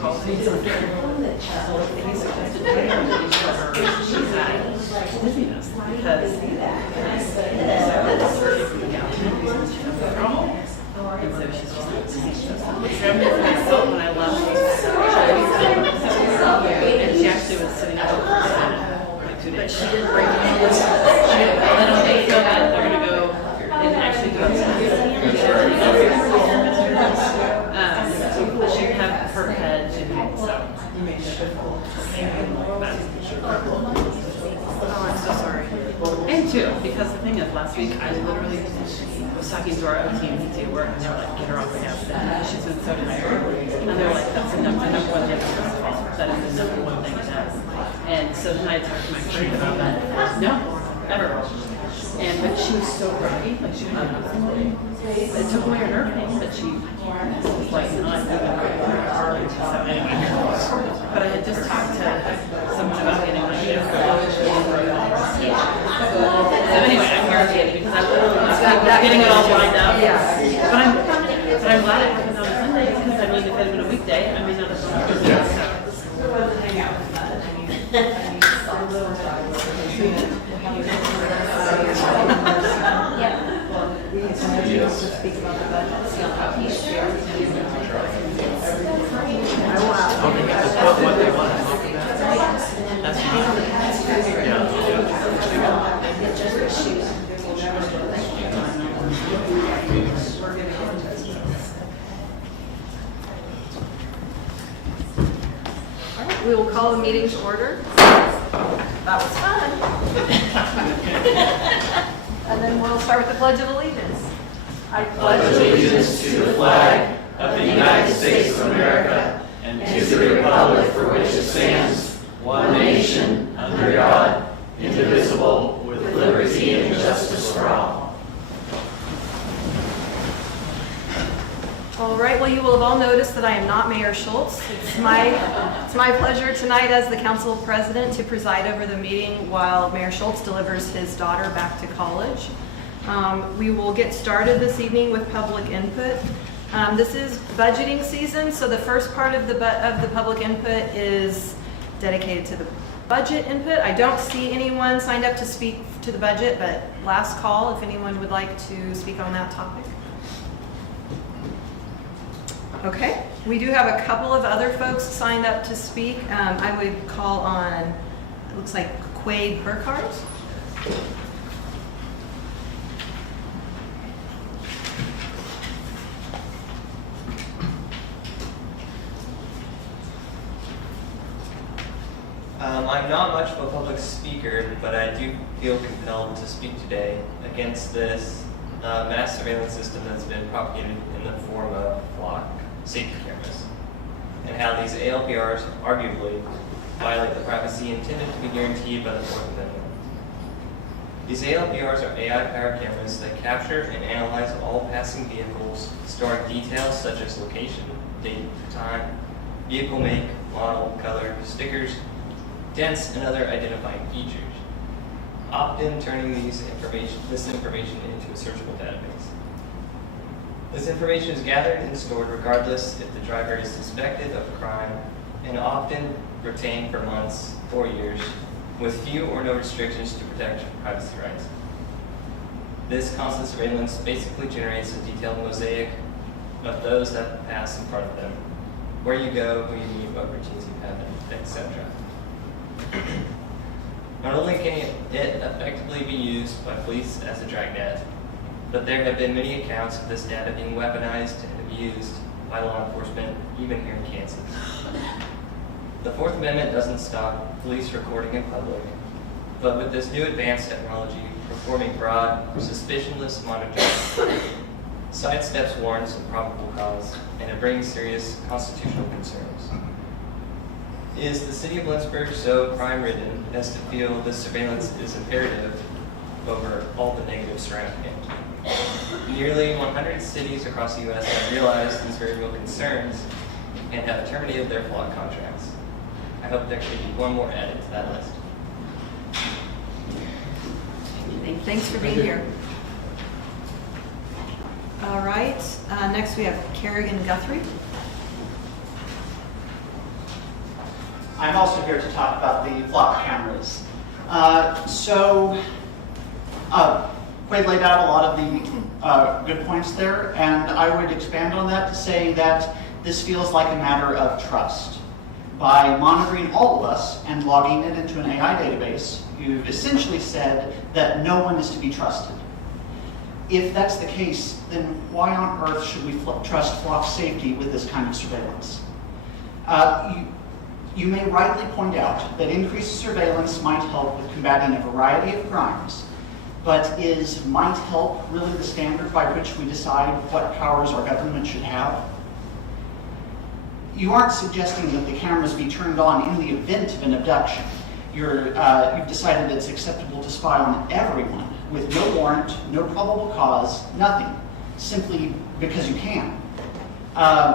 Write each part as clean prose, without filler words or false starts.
called me. So he suggested that she's at dizziness because and so she's just like dizzy. So when I left, and she actually was sitting up for like 2 days. But she didn't bring me. They go that they're gonna go and actually do it. She can have her head to do so. Oh, I'm so sorry. And two, because the thing is, last week I literally was talking to our OT and PT at work, and they were like, get her off the house bed. She's been so tired. And they were like, that's the number one thing that's fault. That is the number one thing it does. And so then I talked to my friend about that. No, ever. But she was so grumpy, like she couldn't have it took away her nerve pain, but she was like not moving very hard. So anyway, but I had just talked to someone about getting my shift. So anyway, I'm here again because I literally was getting it all lined up. Yeah. But I'm glad it happened on a Sunday because I mean, if it had been a weekday, I may not have done it. So hang out with that. Speak about the budget. What they want to talk about. That's All right, we will call the meeting to order. That was fun. And then we'll start with the Pledge of Allegiance. I pledge allegiance to the flag of the United States of America and to the republic for which it stands, one nation, under God, indivisible, with liberty and justice for all. All right, well, you will have all noticed that I am not Mayor Schultz. It's my pleasure tonight as the council president to preside over the meeting while Mayor Schultz delivers his daughter back to college. We will get started this evening with public input. This is budgeting season, so the first part of the public input is dedicated to the budget input. I don't see anyone signed up to speak to the budget, but last call if anyone would like to speak on that topic. Okay, we do have a couple of other folks signed up to speak. I would call on, it looks like Quade Burkhart. I'm not much of a public speaker, but I do feel compelled to speak today against this mass surveillance system that's been propagated in the form of flock safety cameras, and how these ALPRs arguably violate the privacy intended to be guaranteed by the Fourth Amendment. These ALPRs are AI-powered cameras that capture and analyze all passing vehicles, storing details such as location, date, time, vehicle make, model, color, stickers, dents, and other identifying features, often turning this information into a searchable database. This information is gathered and stored regardless if the driver is suspected of a crime, and often retained for months or years, with few or no restrictions to protect privacy rights. This constant surveillance basically generates a detailed mosaic of those that pass in front of them, where you go, who you meet, what routines you have, etc. Not only can it effectively be used by police as a dragnet, but there have been many accounts of this data being weaponized and abused by law enforcement, even here in Kansas. The Fourth Amendment doesn't stop police recording in public, but with this new advanced technology performing broad, suspicionless monitoring, sidesteps warrants of probable cause, and it brings serious constitutional concerns. Is the city of Lindsborg so crime-ridden as to feel this surveillance is imperative over all the negatives surrounding it? Nearly 100 cities across the U.S. have realized these very real concerns and have terminated their flock contracts. I hope there could be one more added to that list. Thanks for being here. All right, next we have Kerrigan Guthrie. I'm also here to talk about the flock cameras. Quade laid out a lot of the good points there, and I would expand on that to say that this feels like a matter of trust. By monitoring all of us and logging it into an AI database, you've essentially said that no one is to be trusted. If that's the case, then why on earth should we trust flock safety with this kind of surveillance? You may rightly point out that increased surveillance might help with combating a variety of crimes, but is might help really the standard by which we decide what powers our government should have? You aren't suggesting that the cameras be turned on in the event of an abduction. You've decided it's acceptable to spy on everyone with no warrant, no probable cause, nothing, simply because you can.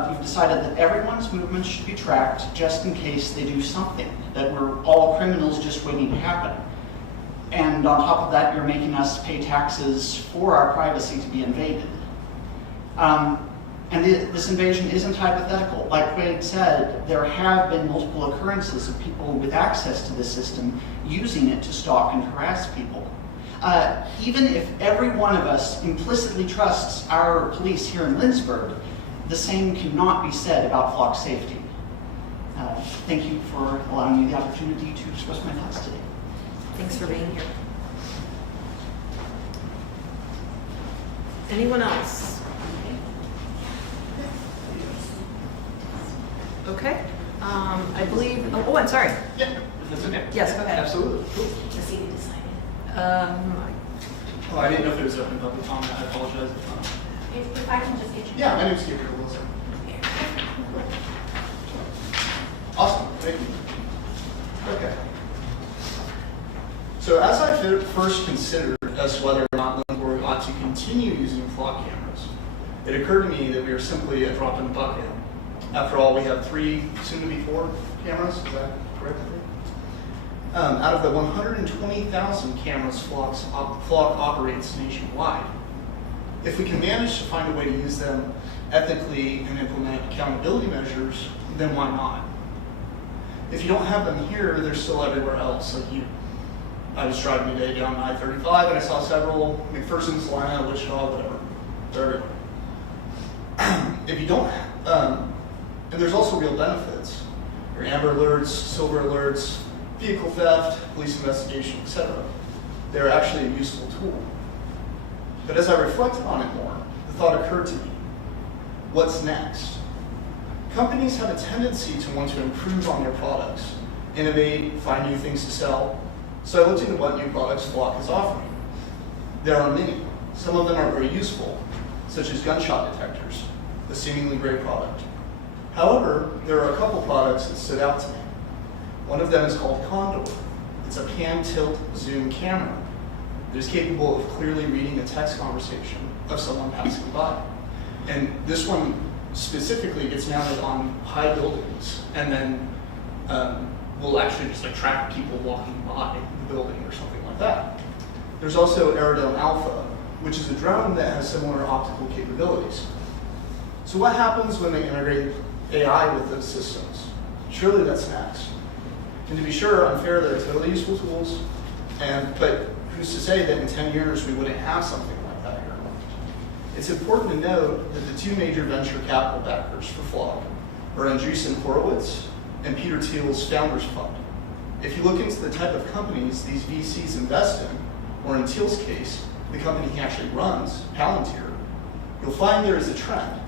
You've decided that everyone's movements should be tracked just in case they do something, that we're all criminals just waiting to happen. And on top of that, you're making us pay taxes for our privacy to be invaded. This invasion isn't hypothetical. Like Quade said, there have been multiple occurrences of people with access to this system using it to stalk and harass people. Even if every one of us implicitly trusts our police here in Lindsborg, the same cannot be said about flock safety. Thank you for allowing me the opportunity to express my thoughts today. Thanks for being here. Anyone else? Okay. I believe, oh, I'm sorry. Yeah, that's okay. Yes, go ahead. Absolutely. Cool. Just see who decided. Oh, I didn't know if it was open public comment. I apologize. If I can just get you. Yeah, my name's Gabriel Wilson. Awesome, thank you. Okay. So as I first considered as to whether or not Lindsborg ought to continue using flock cameras, it occurred to me that we are simply a drop in the bucket. After all, we have 3, soon to be 4 cameras, is that correct? Out of the 120,000 cameras flock operates nationwide. If we can manage to find a way to use them ethically and implement accountability measures, then why not? If you don't have them here, they're still everywhere else, like you. I was driving today down I-35 and I saw several, McPherson, Salina, Wichita, whatever. They're everywhere. If you don't, and there's also real benefits. Your Amber Alerts, Silver Alerts, vehicle theft, police investigation, etc. They're actually a useful tool. But as I reflected on it more, the thought occurred to me, what's next? Companies have a tendency to want to improve on their products, innovate, find new things to sell. So I looked into what new products Flock is offering. There are many. Some of them are very useful, such as gunshot detectors, a seemingly great product. However, there are a couple products that stood out to me. One of them is called Condor. It's a pan-tilt zoom camera that is capable of clearly reading a text conversation of someone passing by. And this one specifically gets mounted on high buildings and then will actually just like track people walking by the building or something like that. There's also Aerodome Alpha, which is a drone that has similar optical capabilities. So what happens when they integrate AI with those systems? Surely that's next. And to be sure, I'm fair, they're totally useful tools, but who's to say that in 10 years we wouldn't have something like that here? It's important to note that the 2 major venture capital backers for Flock are Andreessen Horowitz and Peter Thiel's Founders Fund. If you look into the type of companies these VCs invest in, or in Thiel's case, the company he actually runs, Palantir, you'll find there is a trend.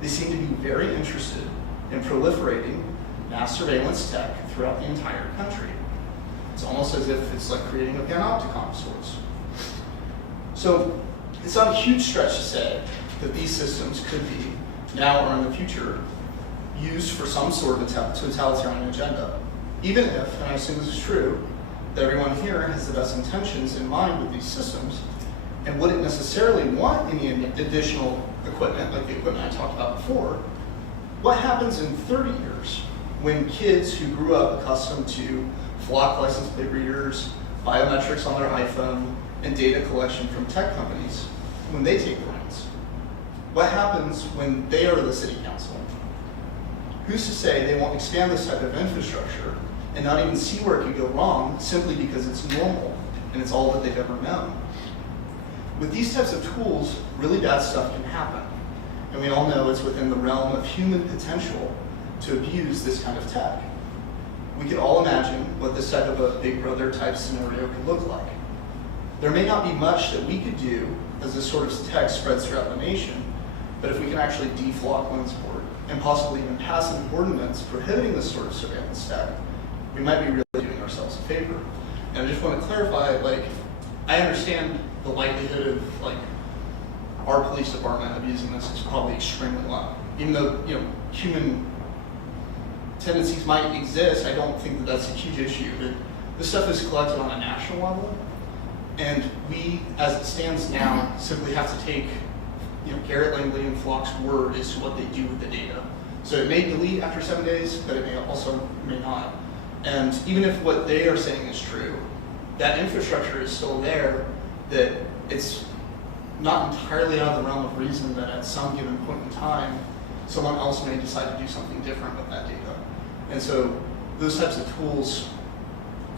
They seem to be very interested in proliferating mass surveillance tech throughout the entire country. It's almost as if it's like creating a panopticon of sorts. So it's not a huge stretch to say that these systems could be, now or in the future, used for some sort of totalitarian agenda. Even if, and I assume this is true, that everyone here has the best intentions in mind with these systems and wouldn't necessarily want any additional equipment like the equipment I talked about before, what happens in 30 years when kids who grew up accustomed to Flock license plate readers, biometrics on their iPhone, and data collection from tech companies, when they take the reins? What happens when they are the city council? Who's to say they won't expand this type of infrastructure and not even see where it could go wrong simply because it's normal and it's all that they've ever known? With these types of tools, really bad stuff can happen. And we all know it's within the realm of human potential to abuse this kind of tech. We could all imagine what this type of a Big Brother type scenario could look like. There may not be much that we could do as this sort of tech spreads throughout the nation, but if we can actually deflock Lindsborg and possibly even pass an ordinance prohibiting this sort of surveillance tech, we might be really doing ourselves a favor. And I just want to clarify, like, I understand the likelihood of, like, our police department abusing this is probably extremely low. Even though, you know, human tendencies might exist, I don't think that that's a huge issue. But this stuff is collected on a national level, and we, as it stands now, simply have to take, you know, Garrett Langley and Flock's word as to what they do with the data. So it may delete after 7 days, but it may not. And even if what they are saying is true, that infrastructure is still there, that it's not entirely out of the realm of reason that at some given point in time, someone else may decide to do something different with that data. And so those types of tools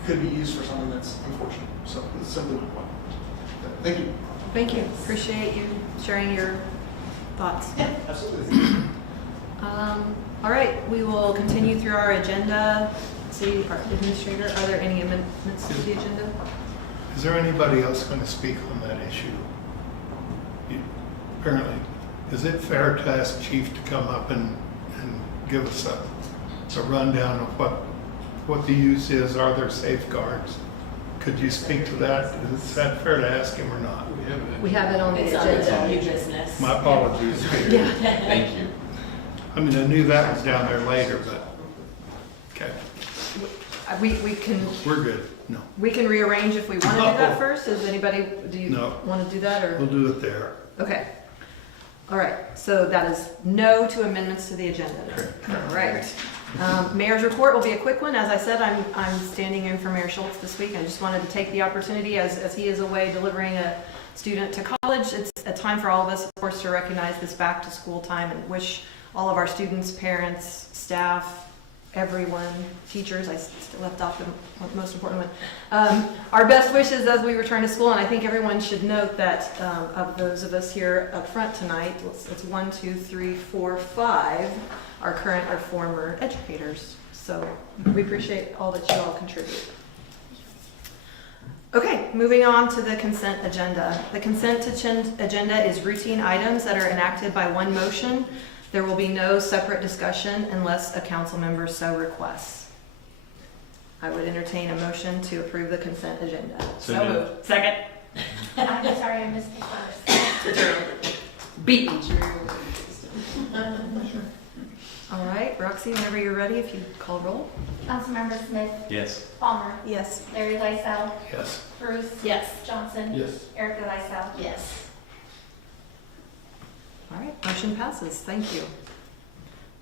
could be used for something that's unfortunate. So that's simply my point. Thank you. Thank you. Appreciate you sharing your thoughts. Yeah, absolutely. All right, we will continue through our agenda. See, our administrator, are there any amendments to the agenda? Is there anybody else going to speak on that issue? Apparently, is it fair to ask Chief to come up and give us a rundown of what the use is? Are there safeguards? Could you speak to that? Is that fair to ask him or not? We have it on the It's on its own agenda. new business. My apologies. Yeah. Thank you. I mean, I knew that was down there later, but, okay, We can we're good. No, we can rearrange if we want to do that first. Does anybody, do you No. want to do that or? we'll do it there. Okay. All right, so that is no to amendments to the agenda. All right. Mayor's report will be a quick one. As I said, I'm standing in for Mayor Schultz this week. I just wanted to take the opportunity as he is away delivering a student to college. It's a time for all of us, of course, to recognize this back to school time and wish all of our students, parents, staff, everyone, teachers, I still left off the most important one, our best wishes as we return to school. And I think everyone should note that of those of us here up front tonight, it's 1, 2, 3, 4, 5 are current or former educators. So we appreciate all that you all contribute. Okay, moving on to the consent agenda. The consent agenda is routine items that are enacted by one motion. There will be no separate discussion unless a council member so requests. I would entertain a motion to approve the consent agenda. So moved. Second. I'm sorry, I missed it first. Beat me. All right, Roxy, whenever you're ready, if you call roll. Councilmember Smith, Yes. Palmer, Yes. Larry Lysell, Yes. Bruce, Yes. Johnson, Yes. Erica Lysell. Yes. All right, motion passes. Thank you.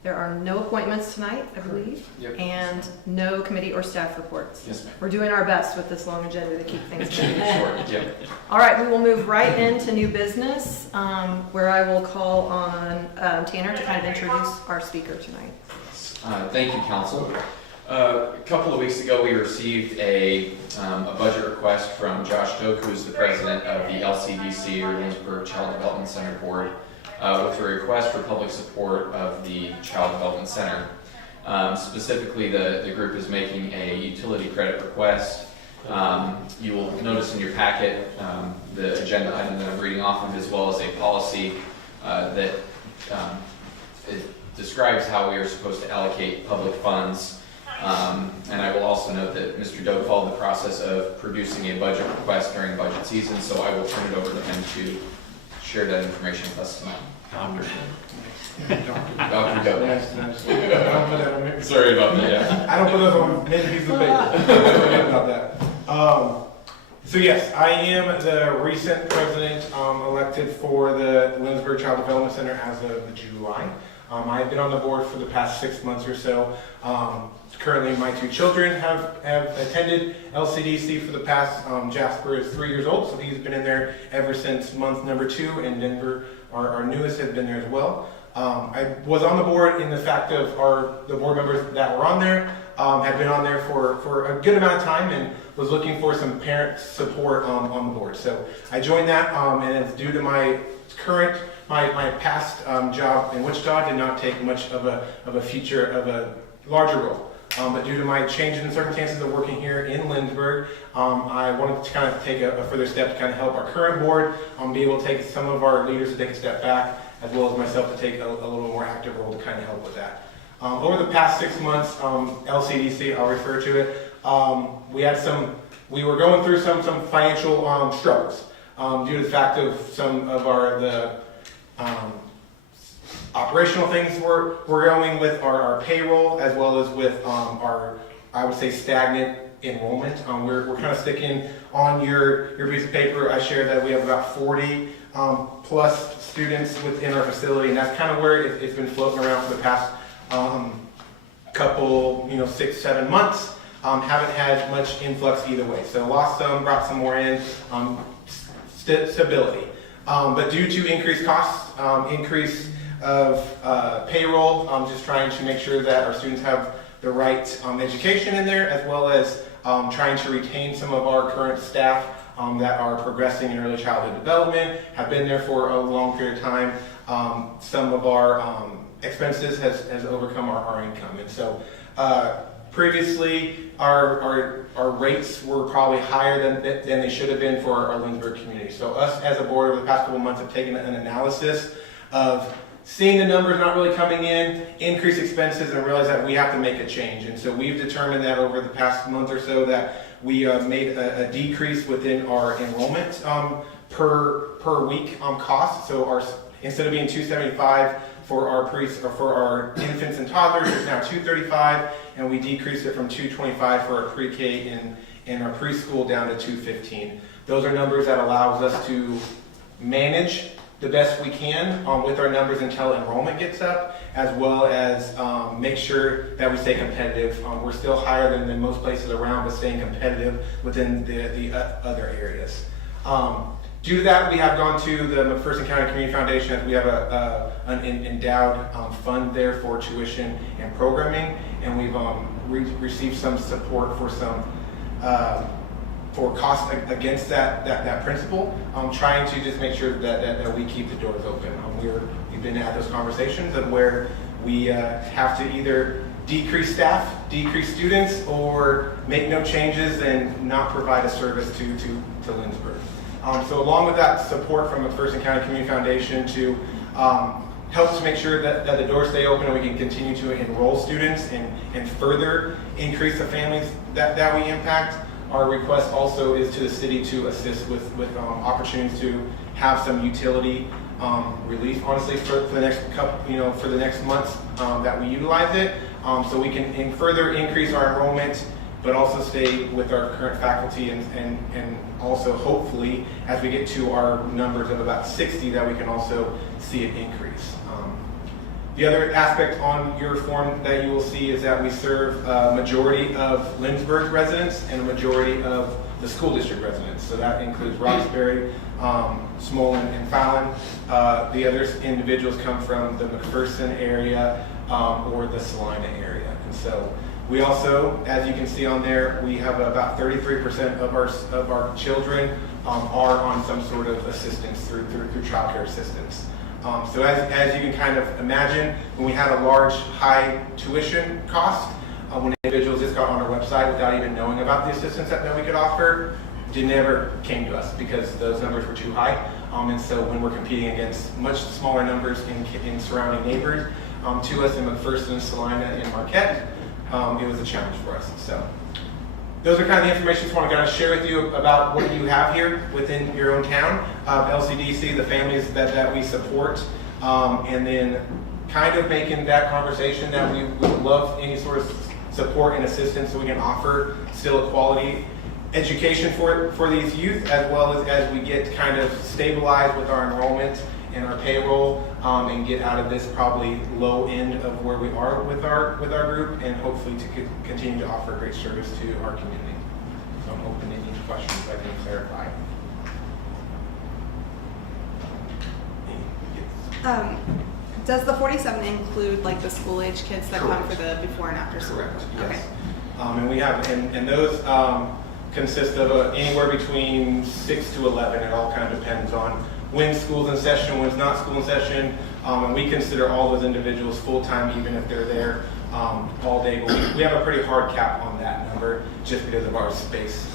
There are no appointments tonight, I believe, Yep. and no committee or staff reports. Yes, ma'am. We're doing our best with this long agenda to keep things moving. Short, yep. All right, we will move right into new business, where I will call on Tanner to kind of introduce our speaker tonight. Thank you, Council. A couple of weeks ago, we received a budget request from Josh Doak, who is the president of the LCDC, or Lindsborg Child Development Center Board, with a request for public support of the Child Development Center. Specifically, the group is making a utility credit request. You will notice in your packet the agenda item that I'm reading off of, as well as a policy that it describes how we are supposed to allocate public funds. And I will also note that Mr. Doak followed the process of producing a budget request during budget season, so I will turn it over to him to share that information with us tonight. Dr. Doak. Sorry about that, yeah. I don't put those on many pieces of paper. Sorry about that. So yes, I am the recent president elected for the Lindsborg Child Development Center as of July. I've been on the board for the past 6 months or so. Currently, my 2 children have attended LCDC for the past. Jasper is 3 years old, so he's been in there ever since month number 2, and Denver, our newest, has been there as well. I was on the board in the fact of the board members that were on there had been on there for a good amount of time and was looking for some parent support on the board. So I joined that, and it's due to my past job in Wichita did not take much of a larger role. But due to my changes in circumstances of working here in Lindsborg, I wanted to kind of take a further step to kind of help our current board be able to take some of our leaders to take a step back, as well as myself to take a little more active role to kind of help with that. Over the past 6 months, LCDC, I'll refer to it, we were going through some financial struggles due to the fact of some of the operational things we're going with our payroll, as well as with our, I would say, stagnant enrollment. We're kind of sticking on your piece of paper. I shared that we have about 40 plus students within our facility, and that's kind of where it's been floating around for the past couple, 6-7 months. Haven't had much influx either way. So lost some, brought some more in, stability. But due to increased costs, increase of payroll, just trying to make sure that our students have the right education in there, as well as trying to retain some of our current staff that are progressing in early childhood development, have been there for a long period of time. Some of our expenses has overcome our income. And so previously our rates were probably higher than they should have been for our Lindsborg community. So us as a board over the past couple of months have taken an analysis of seeing the numbers not really coming in, increased expenses, and realize that we have to make a change. And so we've determined that over the past month or so that we made a decrease within our enrollment per week cost. So instead of being $275 for our infants and toddlers, it's now $235, and we decreased it from $225 for our pre-K and our preschool down to $215. Those are numbers that allows us to manage the best we can with our numbers until enrollment gets up, as well as make sure that we stay competitive. We're still higher than most places around, but staying competitive within the other areas. Due to that, we have gone to the McPherson County Community Foundation. We have an endowed fund there for tuition and programming, and we've received some support for some for costs against that principle. Trying to just make sure that we keep the doors open. We've been at those conversations of where we have to either decrease staff, decrease students, or make no changes and not provide a service to Lindsborg. So along with that support from McPherson County Community Foundation to help to make sure that the doors stay open and we can continue to enroll students and further increase the families that we impact, our request also is to the city to assist with opportunities to have some utility relief, honestly, for the next couple, for the next months that we utilize it, so we can further increase our enrollment, but also stay with our current faculty and also hopefully as we get to our numbers of about 60 that we can also see an increase. The other aspect on your form that you will see is that we serve a majority of Lindsborg residents and a majority of the school district residents. So that includes Roxbury, Smolin, and Fallon. The other individuals come from the McPherson area or the Salina area. And so we also, as you can see on there, we have about 33% of our children are on some sort of assistance through child care assistance. So as you can kind of imagine, when we had a large, high tuition cost, when individuals just got on our website without even knowing about the assistance that we could offer, it never came to us because those numbers were too high. And so when we're competing against much smaller numbers in surrounding neighbors to us in McPherson, Salina, and Marquette, it was a challenge for us. So those are kind of the information I want to kind of share with you about what you have here within your own town, LCDC, the families that we support, and then kind of making that conversation that we would love any sort of support and assistance so we can offer still a quality education for these youth, as well as we get kind of stabilized with our enrollment and our payroll, and get out of this probably low end of where we are with our group, and hopefully to continue to offer great service to our community. So I'm open to any questions I can clarify. Does the 47 include like the school age kids that come Correct. for the before and after school? Correct, yes. Okay. And we have, and those consist of anywhere between 6 to 11. It all kind of depends on when school's in session, when it's not school in session. And we consider all those individuals full-time, even if they're there all day. But we have a pretty hard cap on that number just because of our space.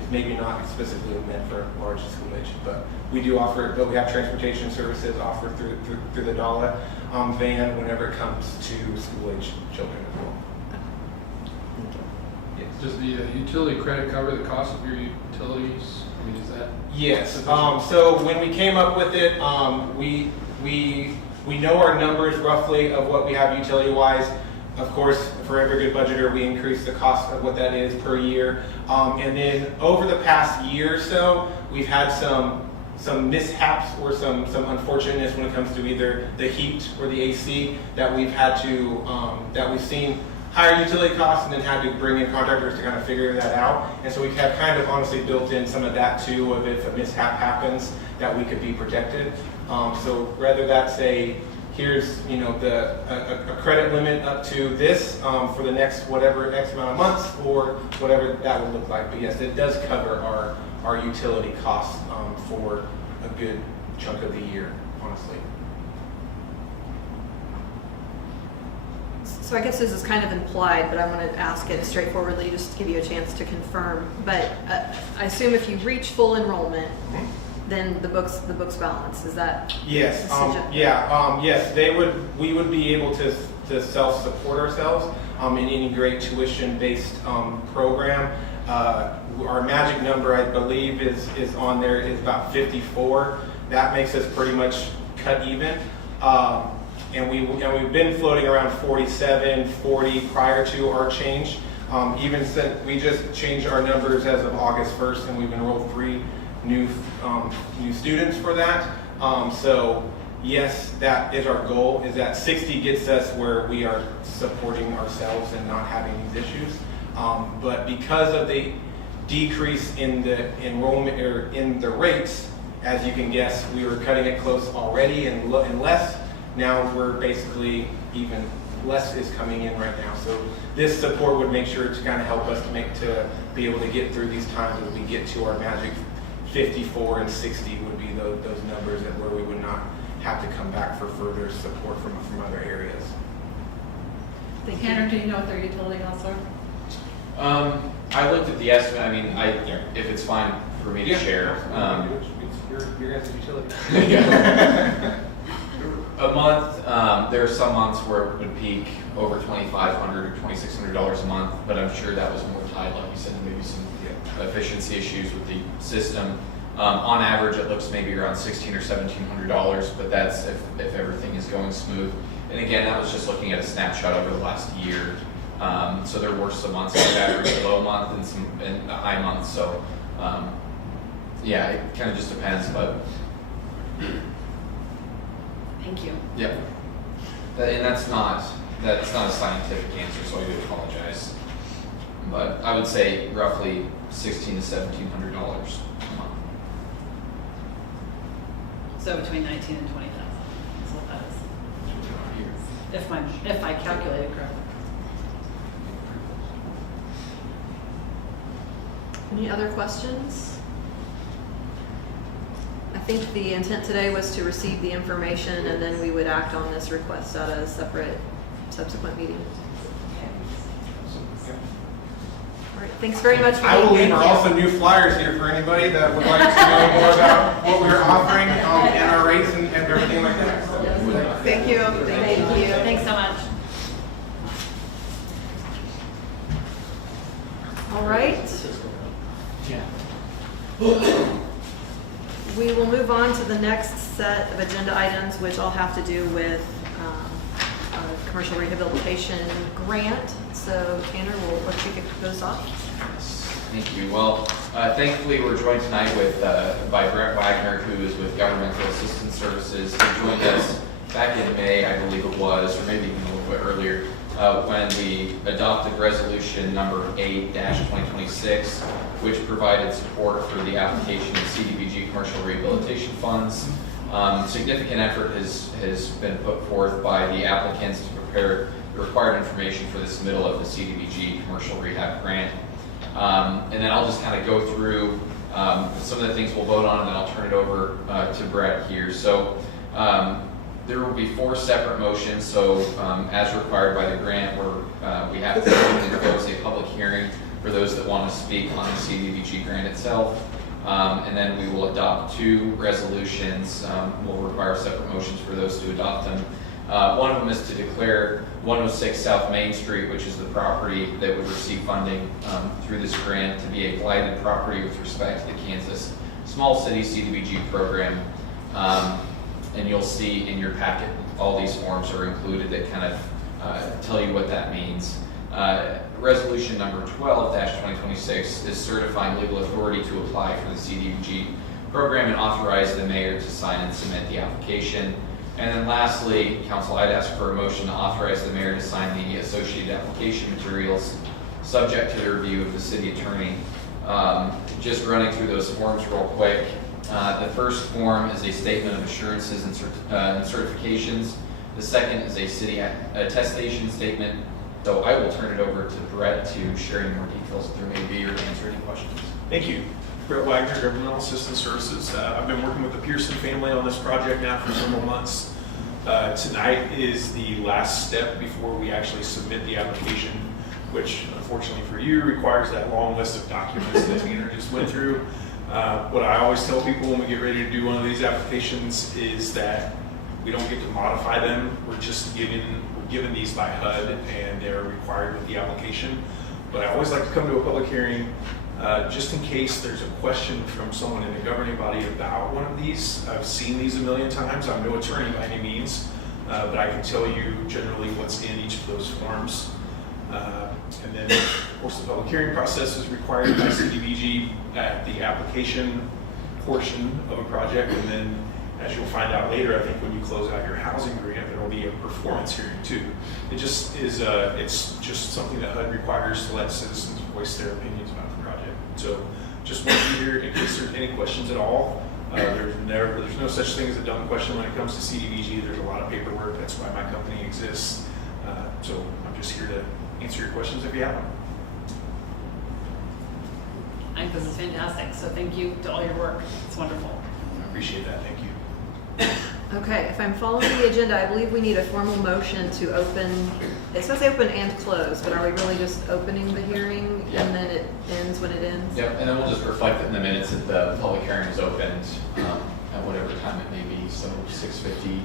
It's maybe not specifically meant for large school age, but we do offer, but we have transportation services offered through the DALA van whenever it comes to school age children as well. Does the utility credit cover the cost of your utilities? I mean, is that? Yes. So when we came up with it, we know our numbers roughly of what we have utility-wise. Of course, for every good budgeter, we increase the cost of what that is per year. And then over the past year or so, we've had some mishaps or some unfortunateness when it comes to either the heat or the AC that we've had to, that we've seen higher utility costs and then had to bring in contractors to kind of figure that out. And so we have kind of honestly built in some of that too, of if a mishap happens, that we could be protected. So rather that say, here's a credit limit up to this for the next whatever X amount of months or whatever that would look like. But yes, it does cover our utility costs for a good chunk of the year, honestly. So I guess this is kind of implied, but I want to ask it straightforwardly just to give you a chance to confirm. But I assume if you reach full enrollment, then the books balance. Is that? Yes. Yes. We would be able to self-support ourselves in any great tuition-based program. Our magic number, I believe, is on there is about 54. That makes us pretty much cut even. And we've been floating around 47, 40 prior to our change. Even since we just changed our numbers as of August 1st, and we've enrolled 3 new students for that. So yes, that is our goal. Is that 60 gets us where we are supporting ourselves and not having these issues. But because of the decrease in the enrollment or in the rates, as you can guess, we were cutting it close already and less. Now we're basically even less is coming in right now. So this support would make sure to kind of help us to be able to get through these times as we get to our magic 54 and 60 would be those numbers that where we would not have to come back for further support from other areas. Thank you. Tanner, do you know what their utility costs are? I looked at the estimate. I mean, if it's fine for me to share. It's your guys' utility. Yeah. A month, there are some months where it would peak over $2,500 or $2,600 a month, but I'm sure that was more tied, like you said, to maybe some efficiency issues with the system. On average, it looks maybe around $1,600 or $1,700, but that's if everything is going smooth. And again, that was just looking at a snapshot over the last year. So there were some months that averaged a low month and some a high month. So yeah, it kind of just depends, but. Thank you. Yep. And that's not a scientific answer, so I do apologize. But I would say roughly $1,600 to $1,700 a month. So between 19 and 20,000 is what that is. If I calculated correctly. Any other questions? I think the intent today was to receive the information and then we would act on this request at a separate subsequent meeting. All right, thanks very much for I will being leave here. also new flyers here for anybody that would like to know more about what we're offering and our rates and everything like that. So, Thank you. Thank you. Thanks so much. All right. We will move on to the next set of agenda items, which all have to do with a commercial rehabilitation grant. So Tanner, we'll let you kick those off. Thank you. Well, thankfully we're joined tonight by Brett Wagner, who is with Governmental Assistance Services. He joined us back in May, I believe it was, or maybe even a little bit earlier, when we adopted resolution number 8-2026, which provided support for the application of CDBG commercial rehabilitation funds. Significant effort has been put forth by the applicants to prepare the required information for the submittal of the CDBG commercial rehab grant. And then I'll just kind of go through some of the things we'll vote on, and then I'll turn it over to Brett here. So there will be 4 separate motions. So as required by the grant, we have to open and close a public hearing for those that want to speak on the CDBG grant itself. And then we will adopt 2 resolutions. We'll require separate motions for those to adopt them. One of them is to declare 106 South Main Street, which is the property that would receive funding through this grant, to be a blighted property with respect to the Kansas Small City CDBG program. And you'll see in your packet, all these forms are included that kind of tell you what that means. Resolution number 12-2026 is certifying legal authority to apply for the CDBG program and authorize the mayor to sign and submit the application. And then lastly, council, I'd ask for a motion to authorize the mayor to sign the associated application materials subject to the review of the city attorney. Just running through those forms real quick. The first form is a statement of assurances and certifications. The second is a city attestation statement, though I will turn it over to Brett to share any more details if there may be, or to answer any questions. Thank you. Brett Wagner, Governmental Assistance Services. I've been working with the Pearson family on this project now for several months. Tonight is the last step before we actually submit the application, which unfortunately for you requires that long list of documents that Tanner just went through. What I always tell people when we get ready to do one of these applications is that we don't get to modify them. We're just given these by HUD, and they're required with the application. But I always like to come to a public hearing just in case there's a question from someone in the governing body about one of these. I've seen these a million times. I'm no attorney by any means, but I can tell you generally what's in each of those forms. And then, of course, the public hearing process is required by CDBG at the application portion of a project. And then, as you'll find out later, I think when you close out your housing grant, there will be a performance hearing too. It just is, it's just something that HUD requires to let citizens voice their opinions about the project. So just want you here in case there's any questions at all. There's no such thing as a dumb question when it comes to CDBG. There's a lot of paperwork. That's why my company exists. So I'm just here to answer your questions if you have them. I think this is fantastic. So thank you to all your work. It's wonderful. I appreciate that. Thank you. Okay, if I'm following the agenda, I believe we need a formal motion to open. It says open and close, but are we really just opening the hearing and then it ends when it ends? Yep, and then we'll just reflect it in the minutes that the public hearing is opened at whatever time it may be, so 6:57.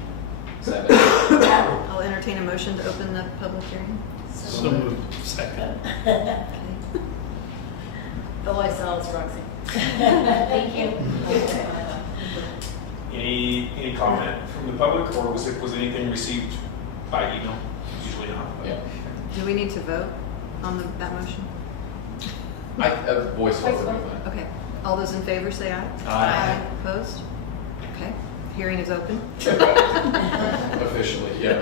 I'll entertain a motion to open the public hearing. So moved. Second. Okay. The license, Roxy. Thank you. Any comment from the public, or was anything received by email? Usually not. Yeah. Do we need to vote on that motion? Voice vote would be fine. Okay. All those in favor say aye. Aye. Opposed? Okay. Hearing is open. Officially, yeah.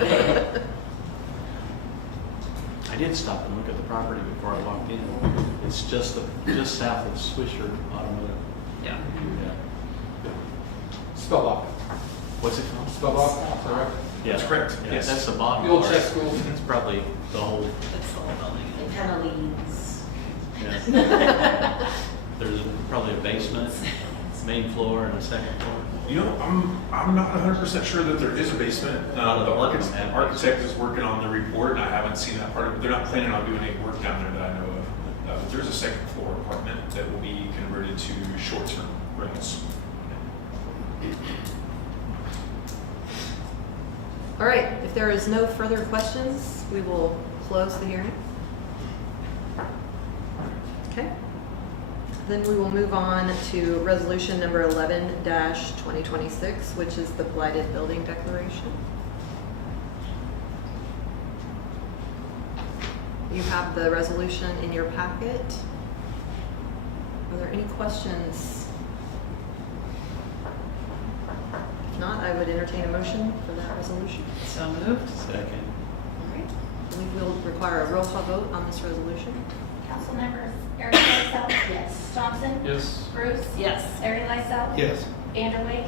I did stop and look at the property before I walked in. It's just south of Swisher Automotive. Yeah. Spell out. What's it called? Spell out, correct? Yeah. That's correct. Yeah, Yes. that's the bottom The old part. check school. It's probably the whole, That's the whole building. It kind of leans. yeah. There's probably a basement, main floor, and a second floor. You know, I'm not 100% sure that there is a basement. The architect is working on the report, and I haven't seen that part of it. They're not planning on doing any work down there that I know of. But there's a second floor apartment that will be converted to short-term rentals. All right. If there is no further questions, we will close the hearing. Okay. Then we will move on to resolution number 11-2026, which is the blighted building declaration. You have the resolution in your packet. Are there any questions? If not, I would entertain a motion for that resolution. So moved. Second. All right. We will require a roll call vote on this resolution. Council members, Eric Lysell. Yes. Thompson. Yes. Bruce. Yes. Larry Lysell. Yes. Vanderway.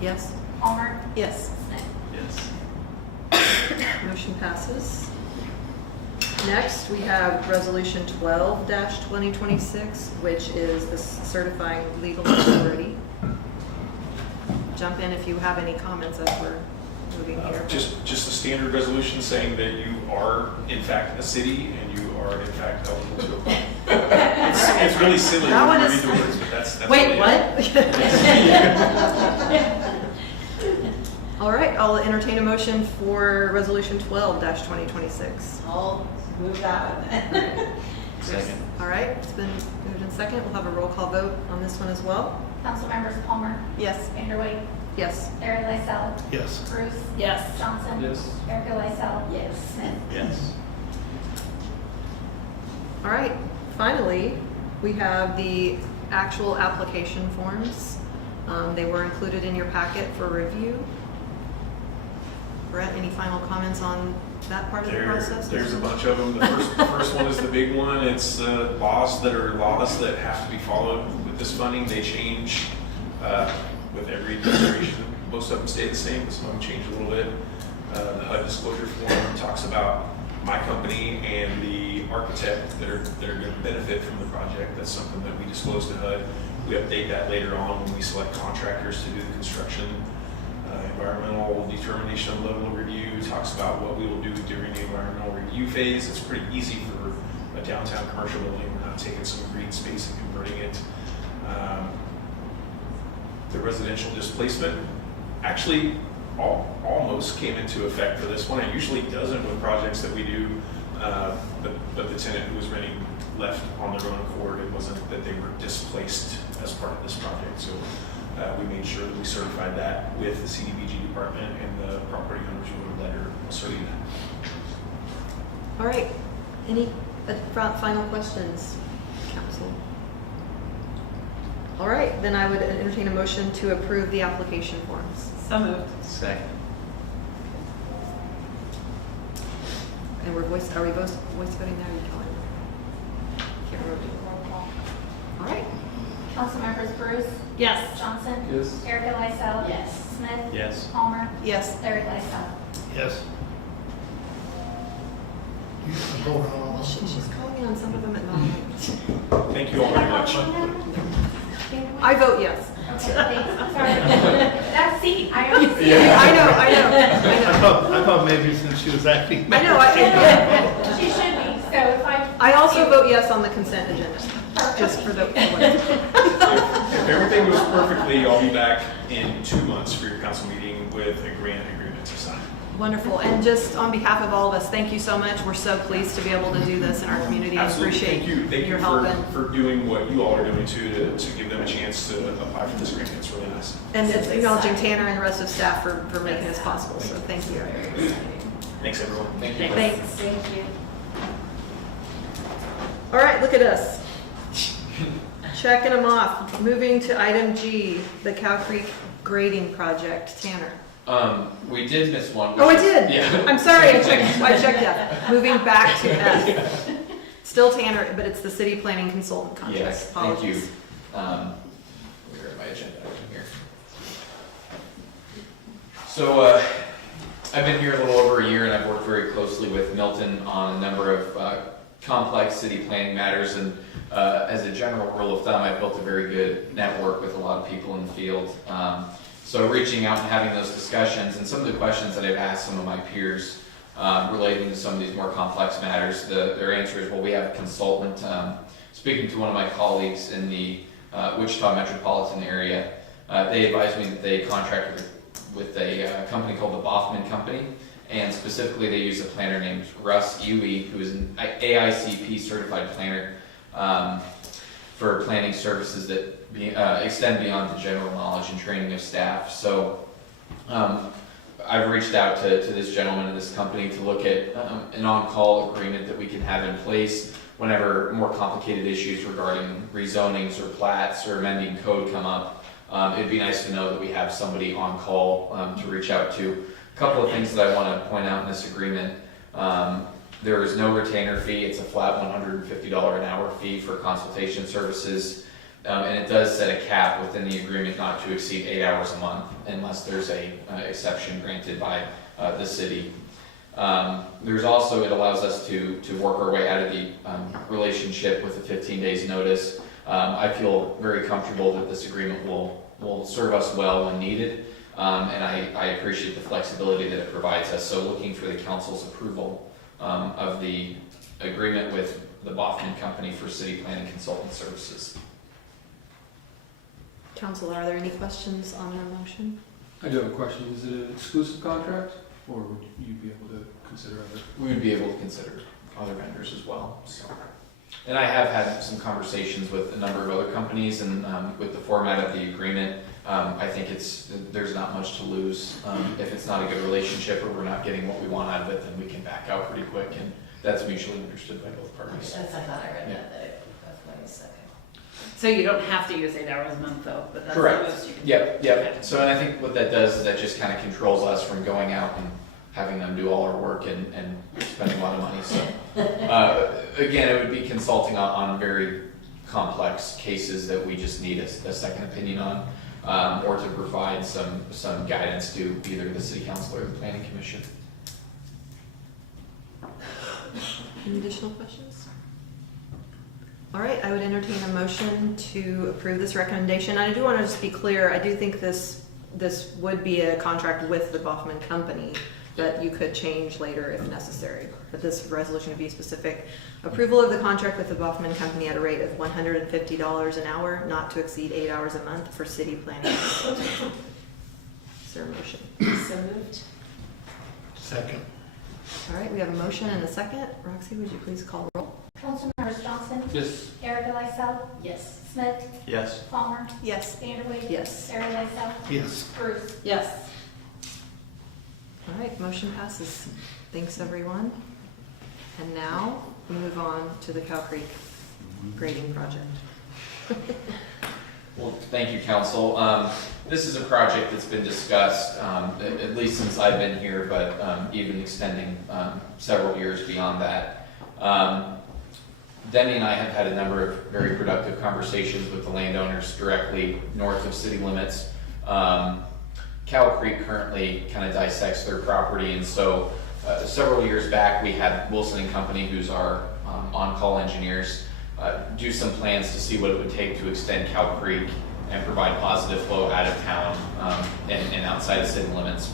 Yes. Palmer, Yes. Smith. Yes. Motion passes. Next, we have Resolution 12-2026, which is the certifying legal authority. Jump in if you have any comments as we're moving here. Just a standard resolution saying that you are in fact a city and you are in fact eligible to apply. It's really silly That when one you is- read the words, but that's Wait, what? what? All right, I'll entertain a motion for Resolution 12-2026. I'll move that one then. Second. All right, it's been moved in second. We'll have a roll call vote on this one as well. Councilmembers Palmer, Yes. Vanderway, Yes. Larry Lysell, Yes. Bruce, Yes. Johnson. Yes. Erica Lysell. Yes. Smith. Yes. All right, finally, we have the actual application forms. They were included in your packet for review. Brett, any final comments on that part of the process? There's a bunch of them. The first one is the big one. It's laws that have to be followed with this funding. They change with every administration. Most of them stay the same, but some of them change a little bit. The HUD disclosure form talks about my company and the architect that are going to benefit from the project. That's something that we disclose to HUD. We update that later on when we select contractors to do the construction. Environmental determination of level of review talks about what we will do during the environmental review phase. It's pretty easy for a downtown commercial building. We're not taking some green space and converting it. The residential displacement actually almost came into effect for this one. It usually doesn't with projects that we do, but the tenant who was renting left on their own accord. It wasn't that they were displaced as part of this project. So we made sure that we certified that with the CDBG department, and the property owners wrote a letter asserting that. All right, any final questions, council? All right, then I would entertain a motion to approve the application forms. So moved. Second. And are we voice voting there? Or are you calling? Can't remember. All right. Councilmembers Bruce, Yes. Johnson. Yes. Erica Lysell. Yes. Smith. Yes. Palmer, Yes. Larry Lysell. Yes. You can vote on all of them. She's calling me on some of them at night. Thank you all very much. I vote yes. Okay, thanks. Sorry. That's, see, I always see. I know. I thought maybe since she was acting. I know. She should be, so if I also vote yes on the consent agenda, just for the. If everything goes perfectly, I'll be back in 2 months for your council meeting with a grant agreement to sign. Wonderful. And just on behalf of all of us, thank you so much. We're so pleased to be able to do this in our community. I Absolutely. appreciate Thank you your help. for doing what you all are doing too, to give them a chance to apply for this grant. It's really nice. And it's acknowledging Tanner and the rest of staff for making this possible. So thank you. Thanks, everyone. Thank you. Thanks. Thank you. All right, look at us. Checking them off. Moving to item G, the Cow Creek grading project. Tanner. We did miss one. Oh, I which is- did. Yeah. I'm sorry. I checked that. Moving back to F. Still Tanner, but it's the city planning consultant contract. Yes, thank you. Apologies. Where are my agenda item here? So, I've been here a little over a year, and I've worked very closely with Milton on a number of complex city planning matters, and as a general rule of thumb, I've built a very good network with a lot of people in the field. So reaching out and having those discussions, and some of the questions that I've asked some of my peers relating to some of these more complex matters, their answer is, well, we have a consultant. Speaking to one of my colleagues in the Wichita metropolitan area, they advised me that they contracted with a company called the Baughman Company, and specifically they use a planner named Russ Ewey, who is an AICP certified planner for planning services that extend beyond the general knowledge and training of staff. So I've reached out to this gentleman and this company to look at an on-call agreement that we can have in place whenever more complicated issues regarding rezonings or plats or amending code come up. It'd be nice to know that we have somebody on call to reach out to. A couple of things that I want to point out in this agreement. There is no retainer fee. It's a flat $150 an hour fee for consultation services. And it does set a cap within the agreement not to exceed 8 hours a month unless there's a exception granted by the city. There's also, it allows us to work our way out of the relationship with a 15 days notice. I feel very comfortable that this agreement will serve us well when needed. And I appreciate the flexibility that it provides us. So looking for the council's approval of the agreement with the Boffman Company for city planning consultant services. Council, are there any questions on the motion? I do have a question. Is it an exclusive contract, or would you be able to consider other? We would be able to consider other vendors as well. So. And I have had some conversations with a number of other companies, and with the format of the agreement, I think there's not much to lose. If it's not a good relationship or we're not getting what we want out of it, then we can back out pretty quick, and that's mutually understood by both parties. That's, I thought I read that's what he said. So you don't have to use 8 hours a month though, but that's Correct. the most you can. Yep. So and I think what that does is that just kind of controls us from going out and having them do all our work and spending a lot of money. So again, it would be consulting on very complex cases that we just need a second opinion on, or to provide some guidance to either the city council or the planning commission. Any additional questions? All right, I would entertain a motion to approve this recommendation. And I do want to just be clear, I do think this would be a contract with the Boffman Company that you could change later if necessary. But this resolution would be specific. Approval of the contract with the Boffman Company at a rate of $150 an hour, not to exceed 8 hours a month for city planning. Is there a motion? So moved. Second. All right, we have a motion and a second. Roxy, would you please call the roll? Councilmembers Johnson? Yes. Erica Lysell? Yes. Smith? Yes. Palmer? Yes. Vanderway? Yes. Sarah Lysell? Yes. Bruce? Yes. All right, motion passes. Thanks, everyone. And now we move on to the Cow Creek grading project. Well, thank you, council. This is a project that's been discussed, at least since I've been here, but even extending several years beyond that. Denny and I have had a number of very productive conversations with the landowners directly north of city limits. Cow Creek currently kind of dissects their property, and so several years back we had Wilson & Company, who's our on-call engineers, do some plans to see what it would take to extend Cow Creek and provide positive flow out of town and outside of city limits.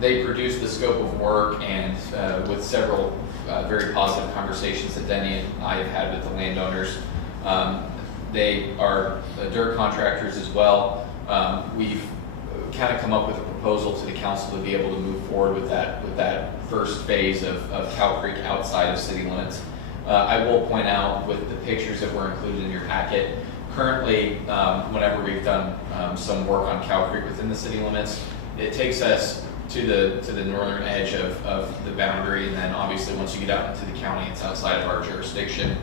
They produced the scope of work, and with several very positive conversations that Denny and I have had with the landowners, they are dirt contractors as well. We've kind of come up with a proposal to the council to be able to move forward with that first phase of Cow Creek outside of city limits. I will point out with the pictures that were included in your packet, currently, whenever we've done some work on Cow Creek within the city limits, it takes us to the northern edge of the boundary, and then obviously once you get out into the county, it's outside of our jurisdiction.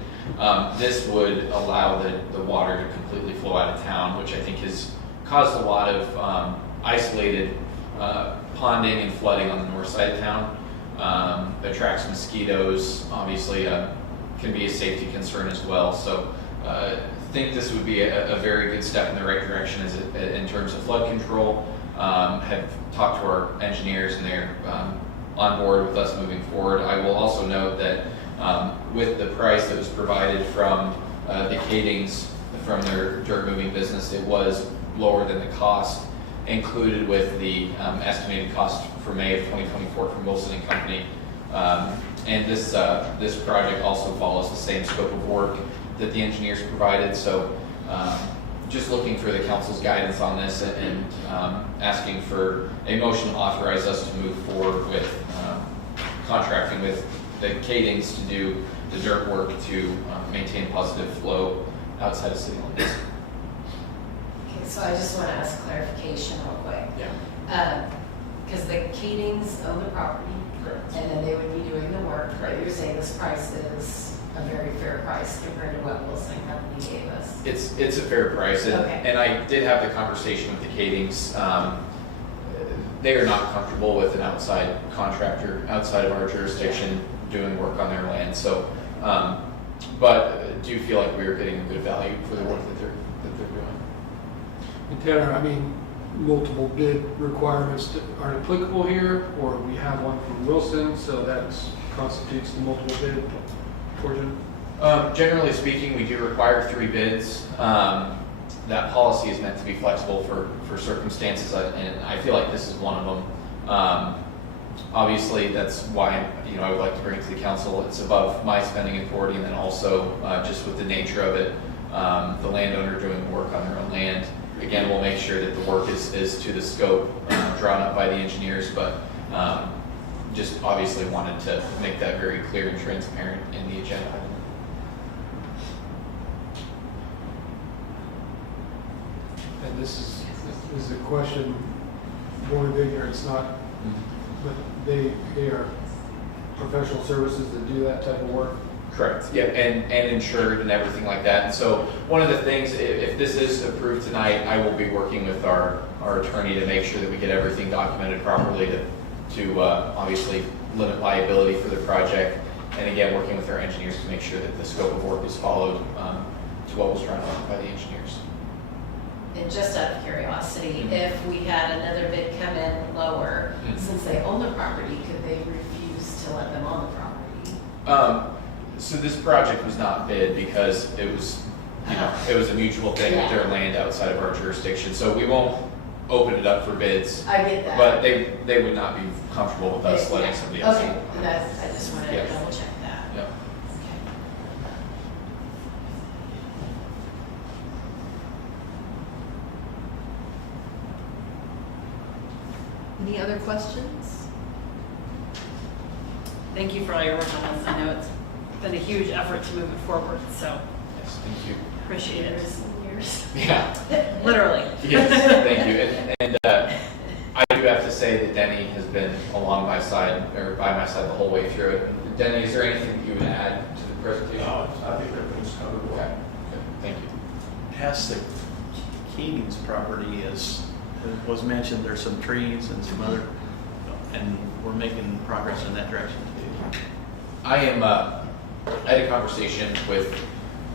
This would allow the water to completely flow out of town, which I think has caused a lot of isolated ponding and flooding on the north side of town. Attracts mosquitoes, obviously can be a safety concern as well. So I think this would be a very good step in the right direction in terms of flood control. Have talked to our engineers, and they're on board with us moving forward. I will also note that with the price that was provided from the Kadings from their dirt moving business, it was lower than the cost included with the estimated cost for May of 2024 from Wilson & Company. And this project also follows the same scope of work that the engineers provided. So just looking for the council's guidance on this, and asking for a motion to authorize us to move forward with contracting with the Kadings to do the dirt work to maintain positive flow outside of city limits. Okay, so I just want to ask clarification real quick. Yeah. Because the Kadings own the property. Correct. And then they would be doing the work. Right. You're saying this price is a very fair price compared to what Wilson & Company gave us. It's a fair price, and, Okay. and I did have the conversation with the Kadings. They are not comfortable with an outside contractor outside of our jurisdiction doing work on their land. So But do feel like we are getting a good value for the work that they're doing. And Tanner, I mean, multiple bid requirements that aren't applicable here, or we have one from Wilson, so that constitutes the multiple bid portion? Generally speaking, we do require 3 bids. That policy is meant to be flexible for circumstances, and I feel like this is one of them. Obviously, that's why I would like to bring it to the council. It's above my spending authority, and then also just with the nature of it, the landowner doing work on their own land. Again, we'll make sure that the work is to the scope drawn up by the engineers, but just obviously wanted to make that very clear and transparent in the agenda. And this is a question born of ignorance, not, but they are professional services that do that type of work. Correct. Yeah, and insured and everything like that. And so one of the things, if this is approved tonight, I will be working with our attorney to make sure that we get everything documented properly to obviously limit liability for the project. And again, working with our engineers to make sure that the scope of work is followed to what was drawn up by the engineers. And just out of curiosity, if we had another bid come in lower, since they own the property, could they refuse to let them on the property? So this project was not bid because it was, it was a mutual thing with their land outside of our jurisdiction. So we won't open it up for bids. I get that. But they would not be comfortable with us letting somebody else in. Okay, I just wanted to double check that. Yeah. Any other questions? Thank you for all your work on this. I know it's been a huge effort to move it forward, so Yes, thank you. appreciate it. Years. Yeah. Literally. Yes, thank you. And I do have to say that Denny has been along my side, or by my side the whole way through it. Denny, is there anything you would add to the presentation? No, I think everything's covered well. Okay, good. Thank you. Past the Keating's property was mentioned, there's some trees and some other, and we're making progress in that direction too. I had a conversation with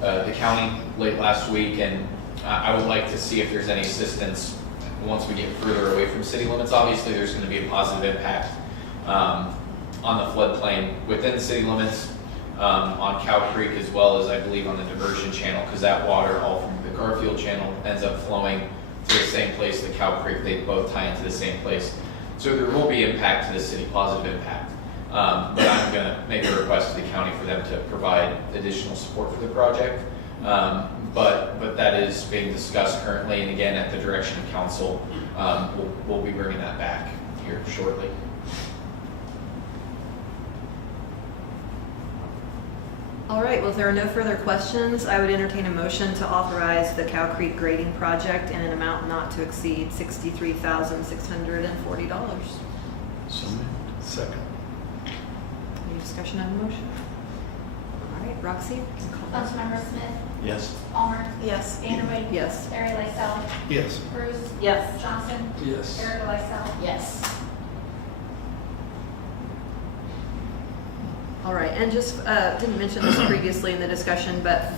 the county late last week, and I would like to see if there's any assistance once we get further away from city limits. Obviously, there's going to be a positive impact on the floodplain within city limits, on Cow Creek, as well as I believe on the diversion channel, because that water all from the Garfield channel ends up flowing to the same place, the Cow Creek. They both tie into the same place. So there will be impact to the city, positive impact. But I'm going to make a request to the county for them to provide additional support for the project. But that is being discussed currently, and again, at the direction of council, we'll be bringing that back here shortly. All right, well, if there are no further questions, I would entertain a motion to authorize the Cow Creek grading project in an amount not to exceed $63,640. So moved. Second. Any discussion on the motion? All right, Roxy? you can call this. Councilmember Smith, Yes. Palmer, Yes. Vanderway, Yes. Barry Lysell, Yes. Bruce, Yes. Johnson, Yes. Erica Lysell. Yes. All right, and just didn't mention this previously in the discussion, but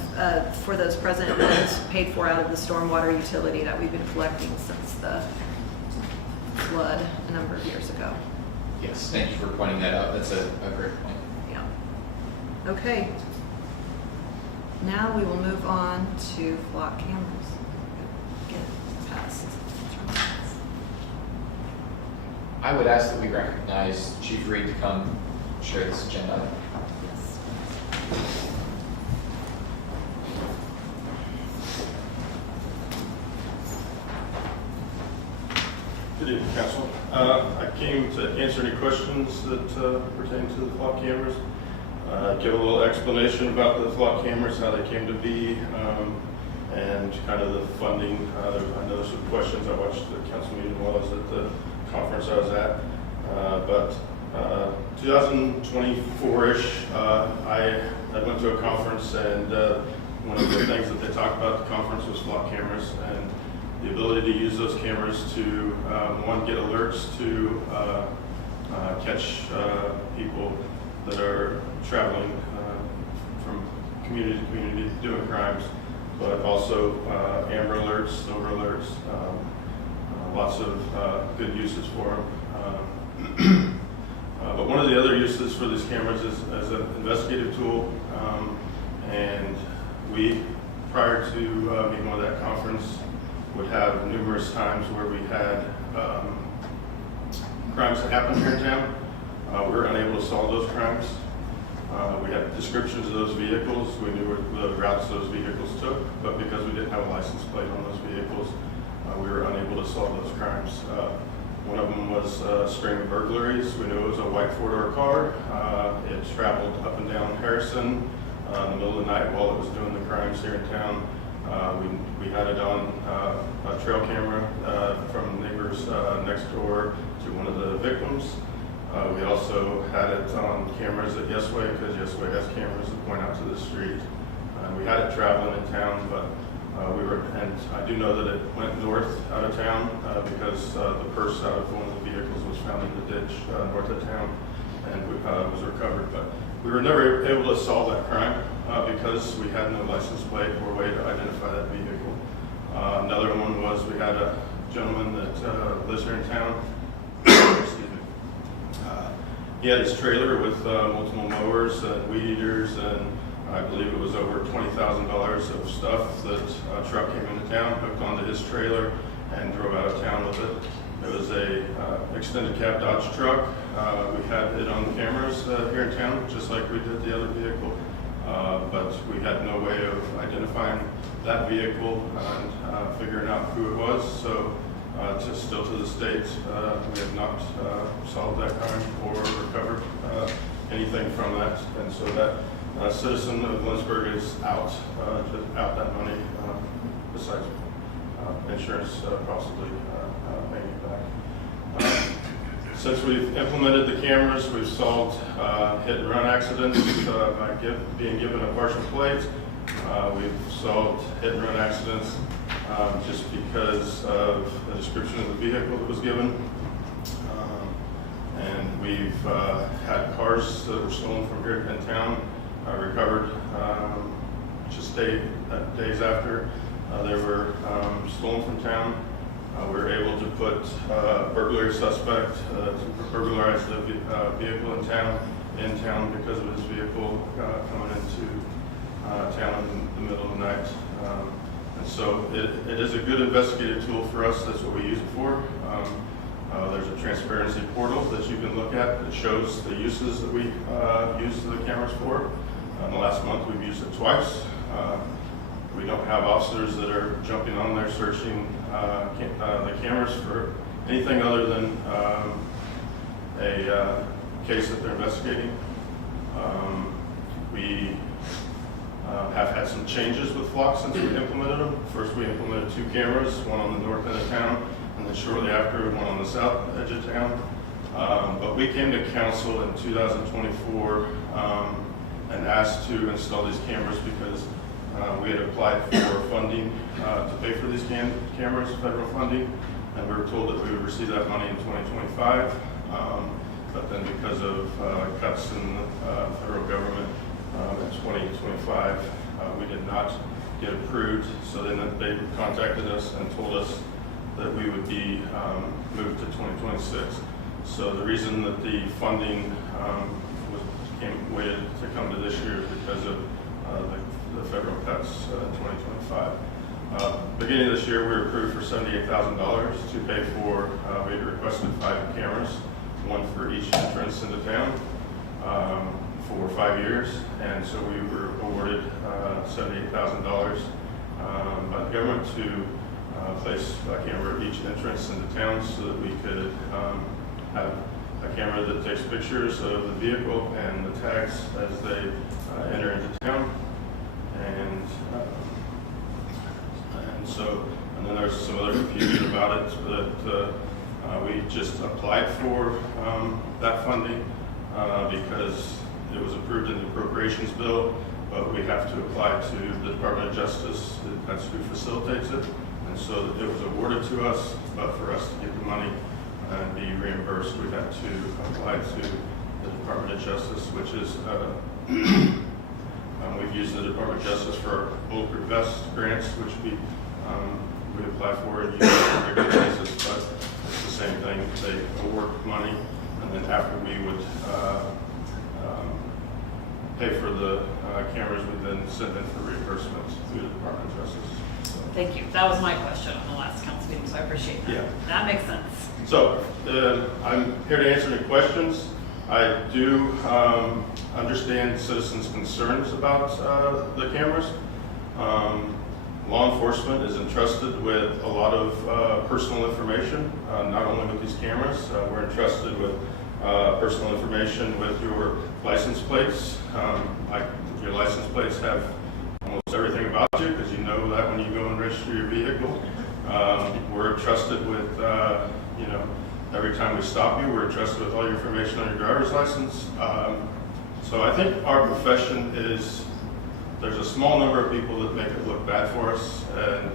for those present, it was paid for out of the stormwater utility that we've been collecting since the flood a number of years ago. Yes, thank you for pointing that out. That's a great point. Yeah. Okay. Now we will move on to flock cameras. Get it passed. I would ask that we recognize Chief Reed to come share this agenda. Yes. Good evening, Council. I came to answer any questions that pertain to the flock cameras. Give a little explanation about the flock cameras, how they came to be, and kind of the funding. I know there's some questions. I watched the council meeting while I was at the conference I was at. But 2024-ish, I went to a conference, and one of the things that they talked about at the conference was flock cameras and the ability to use those cameras to, one, get alerts to catch people that are traveling from community to community doing crimes, but also amber alerts, silver alerts, lots of good uses for them. But one of the other uses for these cameras is as an investigative tool, and we, prior to being on that conference, would have numerous times where we had crimes that happened here in town. We were unable to solve those crimes. We had descriptions of those vehicles. We knew the routes those vehicles took, but because we didn't have a license plate on those vehicles, we were unable to solve those crimes. One of them was a string of burglaries. We knew it was a white four-door car. It traveled up and down Harrison in the middle of the night while it was doing the crimes here in town. We had it on a trail camera from neighbors next door to one of the victims. We also had it on cameras at Yesway, because Yesway has cameras that point out to the street. We had it traveling in town, but and I do know that it went north out of town because the purse out of one of the vehicles was found in the ditch north of town and was recovered. But we were never able to solve that crime because we had no license plate or way to identify that vehicle. Another one was we had a gentleman that lives here in town. Excuse me. He had his trailer with multiple mowers and weed eaters, and I believe it was over $20,000 of stuff that a truck came into town, hooked onto his trailer, and drove out of town with it. It was a extended cab Dodge truck. We had it on the cameras here in town, just like we did the other vehicle, but we had no way of identifying that vehicle and figuring out who it was. So still to this date, we have not solved that crime or recovered anything from that. And so that citizen of Lindsborg is out that money, besides insurance possibly paying it back. Since we've implemented the cameras, we've solved hit and run accidents by being given a partial plate. We've solved hit and run accidents just because of the description of the vehicle that was given. And we've had cars that were stolen from here in town recovered just days after they were stolen from town. We were able to put burglary suspect to burglarize the vehicle in town because of his vehicle coming into town in the middle of the night. And so it is a good investigative tool for us. That's what we use it for. There's a transparency portal that you can look at that shows the uses that we use the cameras for. In the last month, we've used it twice. We don't have officers that are jumping on there searching the cameras for anything other than a case that they're investigating. We have had some changes with Flock since we implemented them. First, we implemented 2 cameras, one on the north end of town, and then shortly after, one on the south edge of town. But we came to council in 2024 and asked to install these cameras because we had applied for funding to pay for these cameras, federal funding, and we were told that we would receive that money in 2025. But then because of cuts in the federal government in 2025, we did not get approved. So then they contacted us and told us that we would be moved to 2026. So the reason that the funding waited to come to this year is because of the federal cuts in 2025. Beginning of this year, we were approved for $78,000 to pay for, we had requested 5 cameras, 1 for each entrance into town for 5 years. And so we were awarded $78,000 by the government to place a camera at each entrance into town so that we could have a camera that takes pictures of the vehicle and the tags as they enter into town. And then there's some other confusion about it, that we just applied for that funding because it was approved in the appropriations bill, but we have to apply to the Department of Justice. That's who facilitates it. And so it was awarded to us, but for us to get the money and be reimbursed, we had to apply to the Department of Justice, which is We've used the Department of Justice for our bulletproof vest grants, which we apply for and use on a regular basis, but it's the same thing. They award money, and then after we would pay for the cameras, we then send in for reimbursement through the Department of Justice. So. Thank you. That was my question on the last council meeting, so I appreciate that. Yeah. That makes sense. So I'm here to answer any questions. I do understand citizens' concerns about the cameras. Law enforcement is entrusted with a lot of personal information, not only with these cameras. We're entrusted with personal information with your license plates. Your license plates have almost everything about you because you know that when you go and register your vehicle. We're entrusted with, every time we stop you, we're entrusted with all your information on your driver's license. So I think our profession there's a small number of people that make it look bad for us, and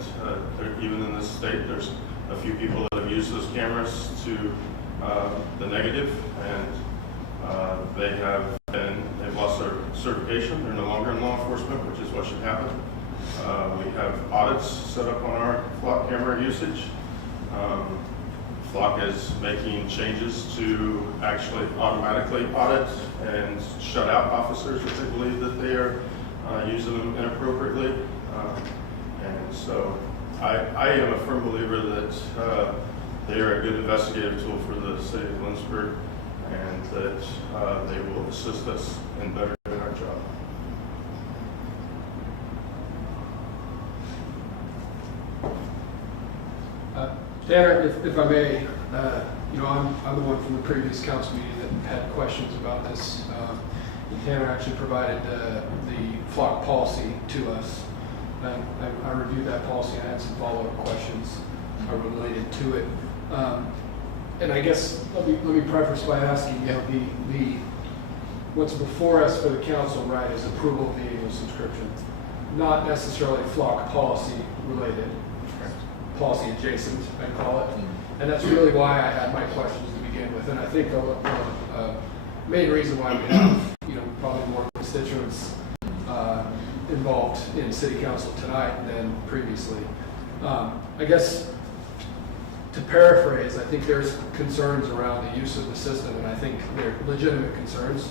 even in this state, there's a few people that have used those cameras to the negative, and they've lost their certification. They're no longer in law enforcement, which is what should happen. We have audits set up on our flock camera usage. Flock is making changes to actually automatically audit and shut out officers if they believe that they are using them inappropriately. And so I am a firm believer that they are a good investigative tool for the city of Lindsborg, and that they will assist us in better doing our job. Tanner, if I may, I'm the one from the previous council meeting that had questions about this. Tanner actually provided the flock policy to us. I reviewed that policy and I had some follow-up questions related to it. And I guess let me preface by asking, the what's before us for the council, right, is approval of the annual subscription, not necessarily flock policy related. Policy adjacent, I call it. And that's really why I had my questions to begin with. And I think the main reason why we have, probably more constituents involved in city council tonight than previously. I guess to paraphrase, I think there's concerns around the use of the system, and I think they're legitimate concerns.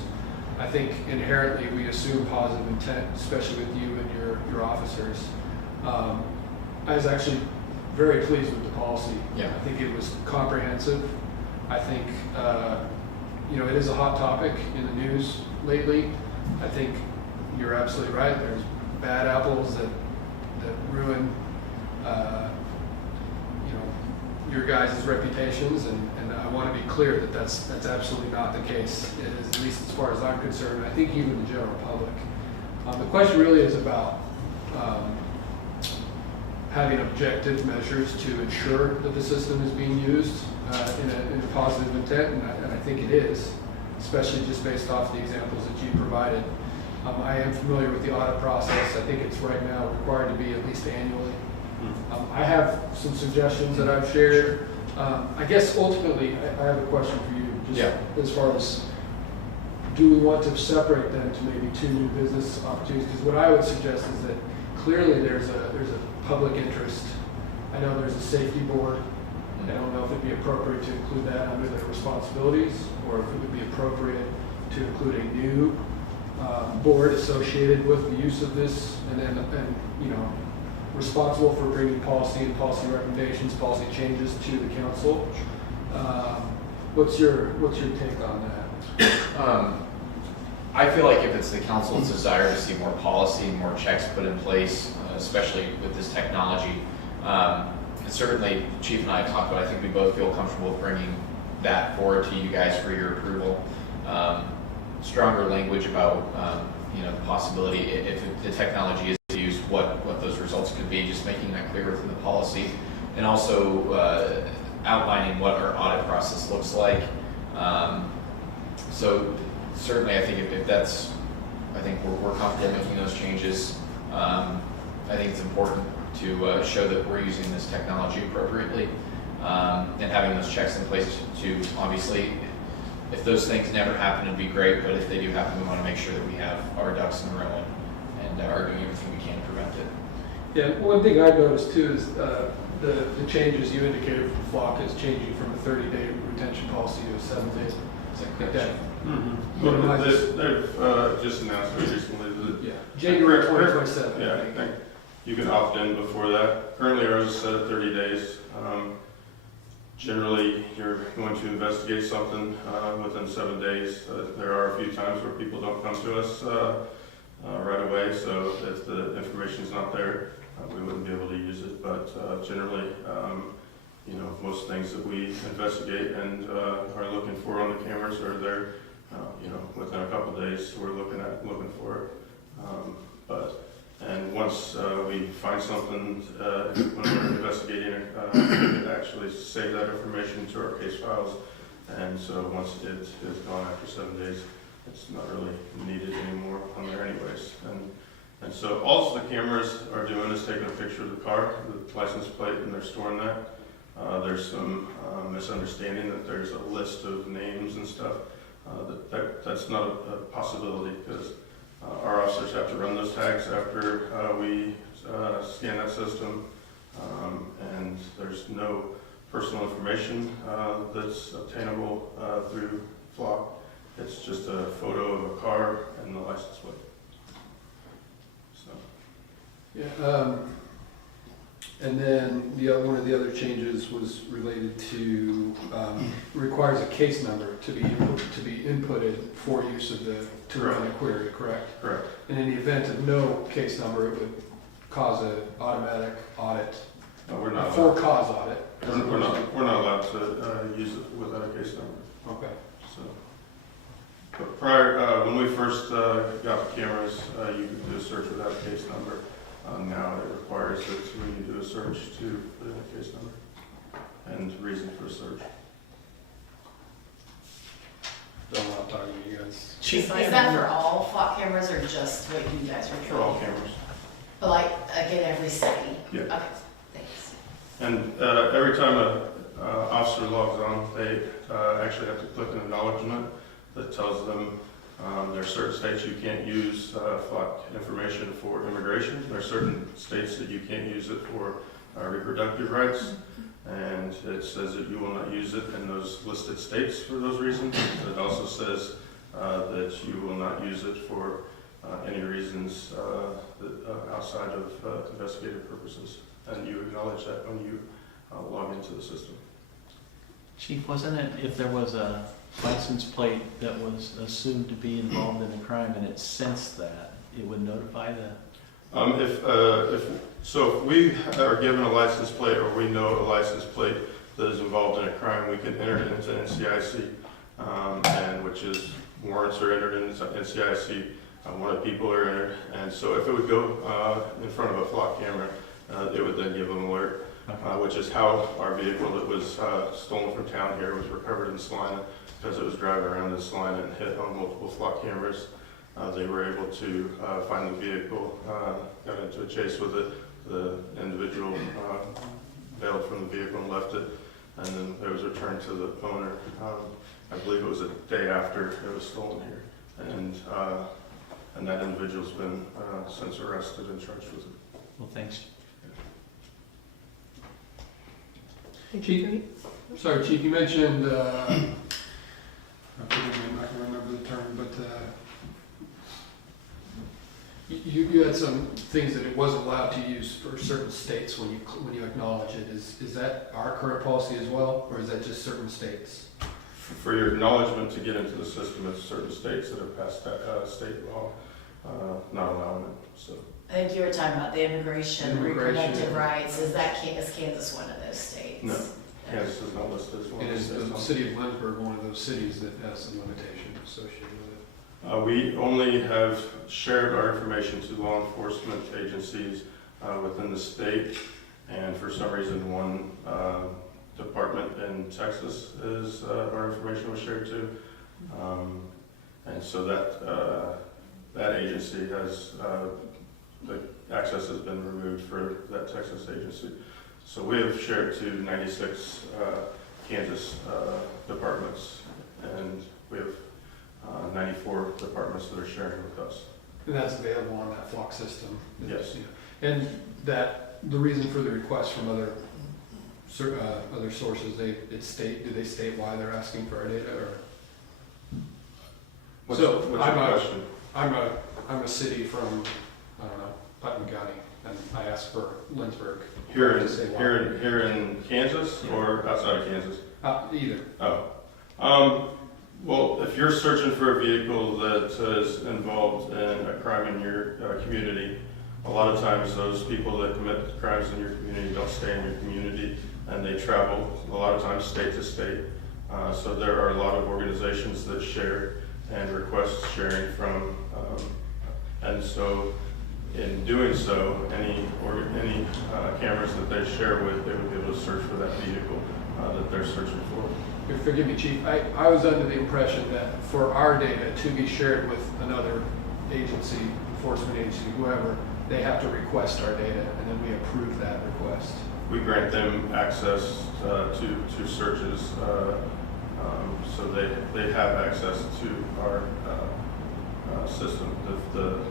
I think inherently we assume positive intent, especially with you and your officers. I was actually very pleased with the policy. Yeah. I think it was comprehensive. I think, it is a hot topic in the news lately. I think you're absolutely right. There's bad apples that ruin, your guys' reputations, and I want to be clear that that's absolutely not the case, at least as far as I'm concerned. I think even the general public. The question really is about having objective measures to ensure that the system is being used in a positive intent, and I think it is, especially just based off the examples that you provided. I am familiar with the audit process. I think it's right now required to be at least annually. I have some suggestions that I've shared. I guess ultimately, I have a question for you, just as far as, do we want to separate them to maybe two new business opportunities? Because what I would suggest is that clearly there's a public interest. I know there's a safety board. I don't know if it'd be appropriate to include that under their responsibilities, or if it would be appropriate to include a new board associated with the use of this, and responsible for bringing policy and policy recommendations, policy changes to the council. What's your take on that? I feel like if it's the council's desire to see more policy, more checks put in place, especially with this technology, and certainly Chief and I have talked about, I think we both feel comfortable bringing that forward to you guys for your approval. Stronger language about the possibility, if the technology is used, what those results could be, just making that clear within the policy, and also outlining what our audit process looks like. So certainly, I think if that's, I think we're comfortable making those changes. I think it's important to show that we're using this technology appropriately, and having those checks in place to obviously, if those things never happen, it'd be great, but if they do happen, we want to make sure that we have our ducks in a row and are doing everything we can to prevent it. Yeah, one thing I've noticed too is the changes you indicated from Flock is changing from a 30-day retention policy to a 7 days. Is that correct? Okay. Well, they've just announced it recently. Yeah, January 2027. Yeah, I think you can opt in before that. Currently, ours is set at 30 days. Generally, you're going to investigate something within 7 days. There are a few times where people don't come to us right away, so if the information's not there, we wouldn't be able to use it. But generally, most things that we investigate and are looking for on the cameras are there. Within a couple of days, we're looking for it. And once we find something when we're investigating it, we can actually save that information to our case files. And so once it is gone after 7 days, it's not really needed anymore on there anyways. And so all the cameras are doing is taking a picture of the car, the license plate, and they're storing that. There's some misunderstanding that there's a list of names and stuff. That's not a possibility because our officers have to run those tags after we scan that system, and there's no personal information that's obtainable through Flock. It's just a photo of a car and the license plate. So. Yeah. And then one of the other changes was related to requires a case number to be inputted for use of the run the query, correct? Correct. And in the event of no case number, it would cause an automatic audit. No, we're not. For cause audit. We're not allowed to use it without a case number. Okay. So, but prior, when we first got the cameras, you could do a search without a case number. Now it requires that when you do a search to put in a case number and reason for a search. Don't want to talk to you guys. Is that for all Flock cameras or just what you guys are For all cameras. But like, again, every city? Yeah. Okay, thanks. And every time an officer logs on, they actually have to click an acknowledgement that tells them there are certain states you can't use Flock information for immigration. There are certain states that you can't use it for reproductive rights. And it says that you will not use it in those listed states for those reasons. It also says that you will not use it for any reasons outside of investigative purposes. And you acknowledge that when you log into the system. Chief, wasn't it if there was a license plate that was assumed to be involved in a crime and it sensed that, it would notify the... If we are given a license plate or we know a license plate that is involved in a crime, we can enter it into NCIC, and which is warrants are entered into NCIC, wanted people are entered, and so if it would go in front of a Flock camera, it would then give them an alert, which is how our vehicle that was stolen from town here was recovered in Salina, because it was driving around in Salina and hit on multiple Flock cameras. They were able to find the vehicle, got into a chase with it. The individual bailed from the vehicle and left it, and then it was returned to the owner. I believe it was a day after it was stolen here, and that individual's been since arrested and charged with it. Well, thanks. Chief, sorry, Chief, you mentioned, I'm not going to remember the term, but you had some things that it wasn't allowed to use for certain states when you acknowledge it. Is that our current policy as well, or is that just certain states? For your acknowledgement to get into the system, it's certain states that have passed state law not allowing it. So. I think you were talking about the immigration reproductive rights. Is Kansas one of those states? No, Kansas is not listed as one. And is the city of Lindsborg one of those cities that has some limitation associated with it? We only have shared our information to law enforcement agencies within the state, and for some reason one department in Texas is our information was shared to, and so that agency has the access has been removed for that Texas agency. So we have shared to 96 Kansas departments, and we have 94 departments that are sharing with us. And that's available on that flock system. Yes. And that, the reason for the request from other sources, do they state why they're asking for our data, or? What's your question? I'm a city from, I don't know, Putnam County, and I asked for Lindsborg. Here in Kansas or outside of Kansas? Either. Oh. Well, if you're searching for a vehicle that is involved in a crime in your community, a lot of times those people that commit crimes in your community don't stay in your community, and they travel a lot of times state to state. So there are a lot of organizations that share and request sharing from, and so in doing so, any cameras that they share with, they would be able to search for that vehicle that they're searching for. Forgive me, Chief, I was under the impression that for our data to be shared with another agency, enforcement agency, whoever, they have to request our data, and then we approve that request. We grant them access to searches, so they have access to our system, the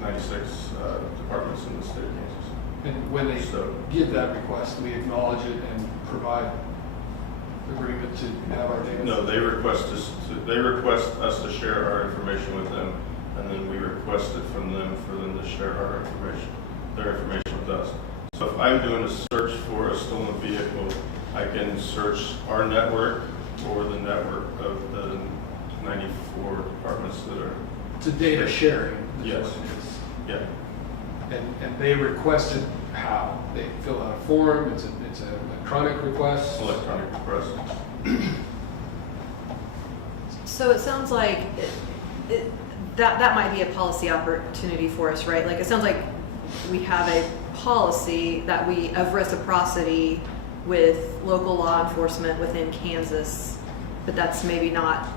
96 departments in the state of Kansas. And when they give that request, we acknowledge it and provide agreement to have our data? No, they request us to share our information with them, and then we request it from them for them to share their information with us. So if I'm doing a search for a stolen vehicle, I can search our network or the network of the 94 departments that are. It's a data sharing. Yes. Yeah. And they requested how? They fill out a form, it's an electronic request? Electronic request. So it sounds like that might be a policy opportunity for us, right? Like, it sounds like we have a policy of reciprocity with local law enforcement within Kansas, but that's maybe not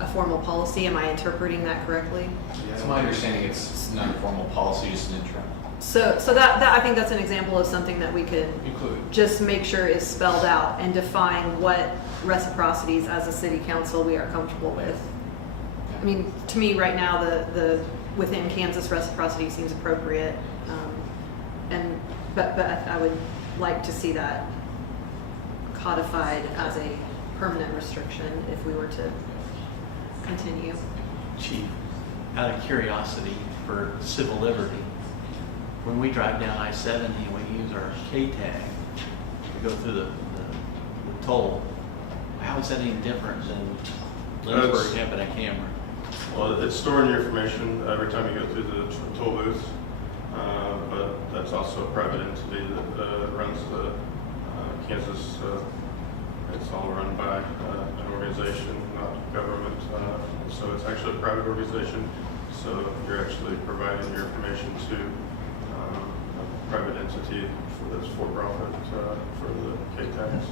a formal policy. Am I interpreting that correctly? It's my understanding it's not a formal policy, just an intro. So that I think that's an example of something that we could include. Just make sure is spelled out and define what reciprocities as a city council we are comfortable with. I mean, to me right now, the within Kansas reciprocity seems appropriate, but I would like to see that codified as a permanent restriction if we were to continue. Chief, out of curiosity for civil liberty, when we drive down I-70 and we use our K-tag to go through the toll, how is that any different than Lindsborg having a camera? Well, it's storing your information every time you go through the toll booth, but that's also a private entity that runs the Kansas. It's all run by an organization, not government, so it's actually a private organization. So you're actually providing your information to a private entity that's for profit for the K-tags.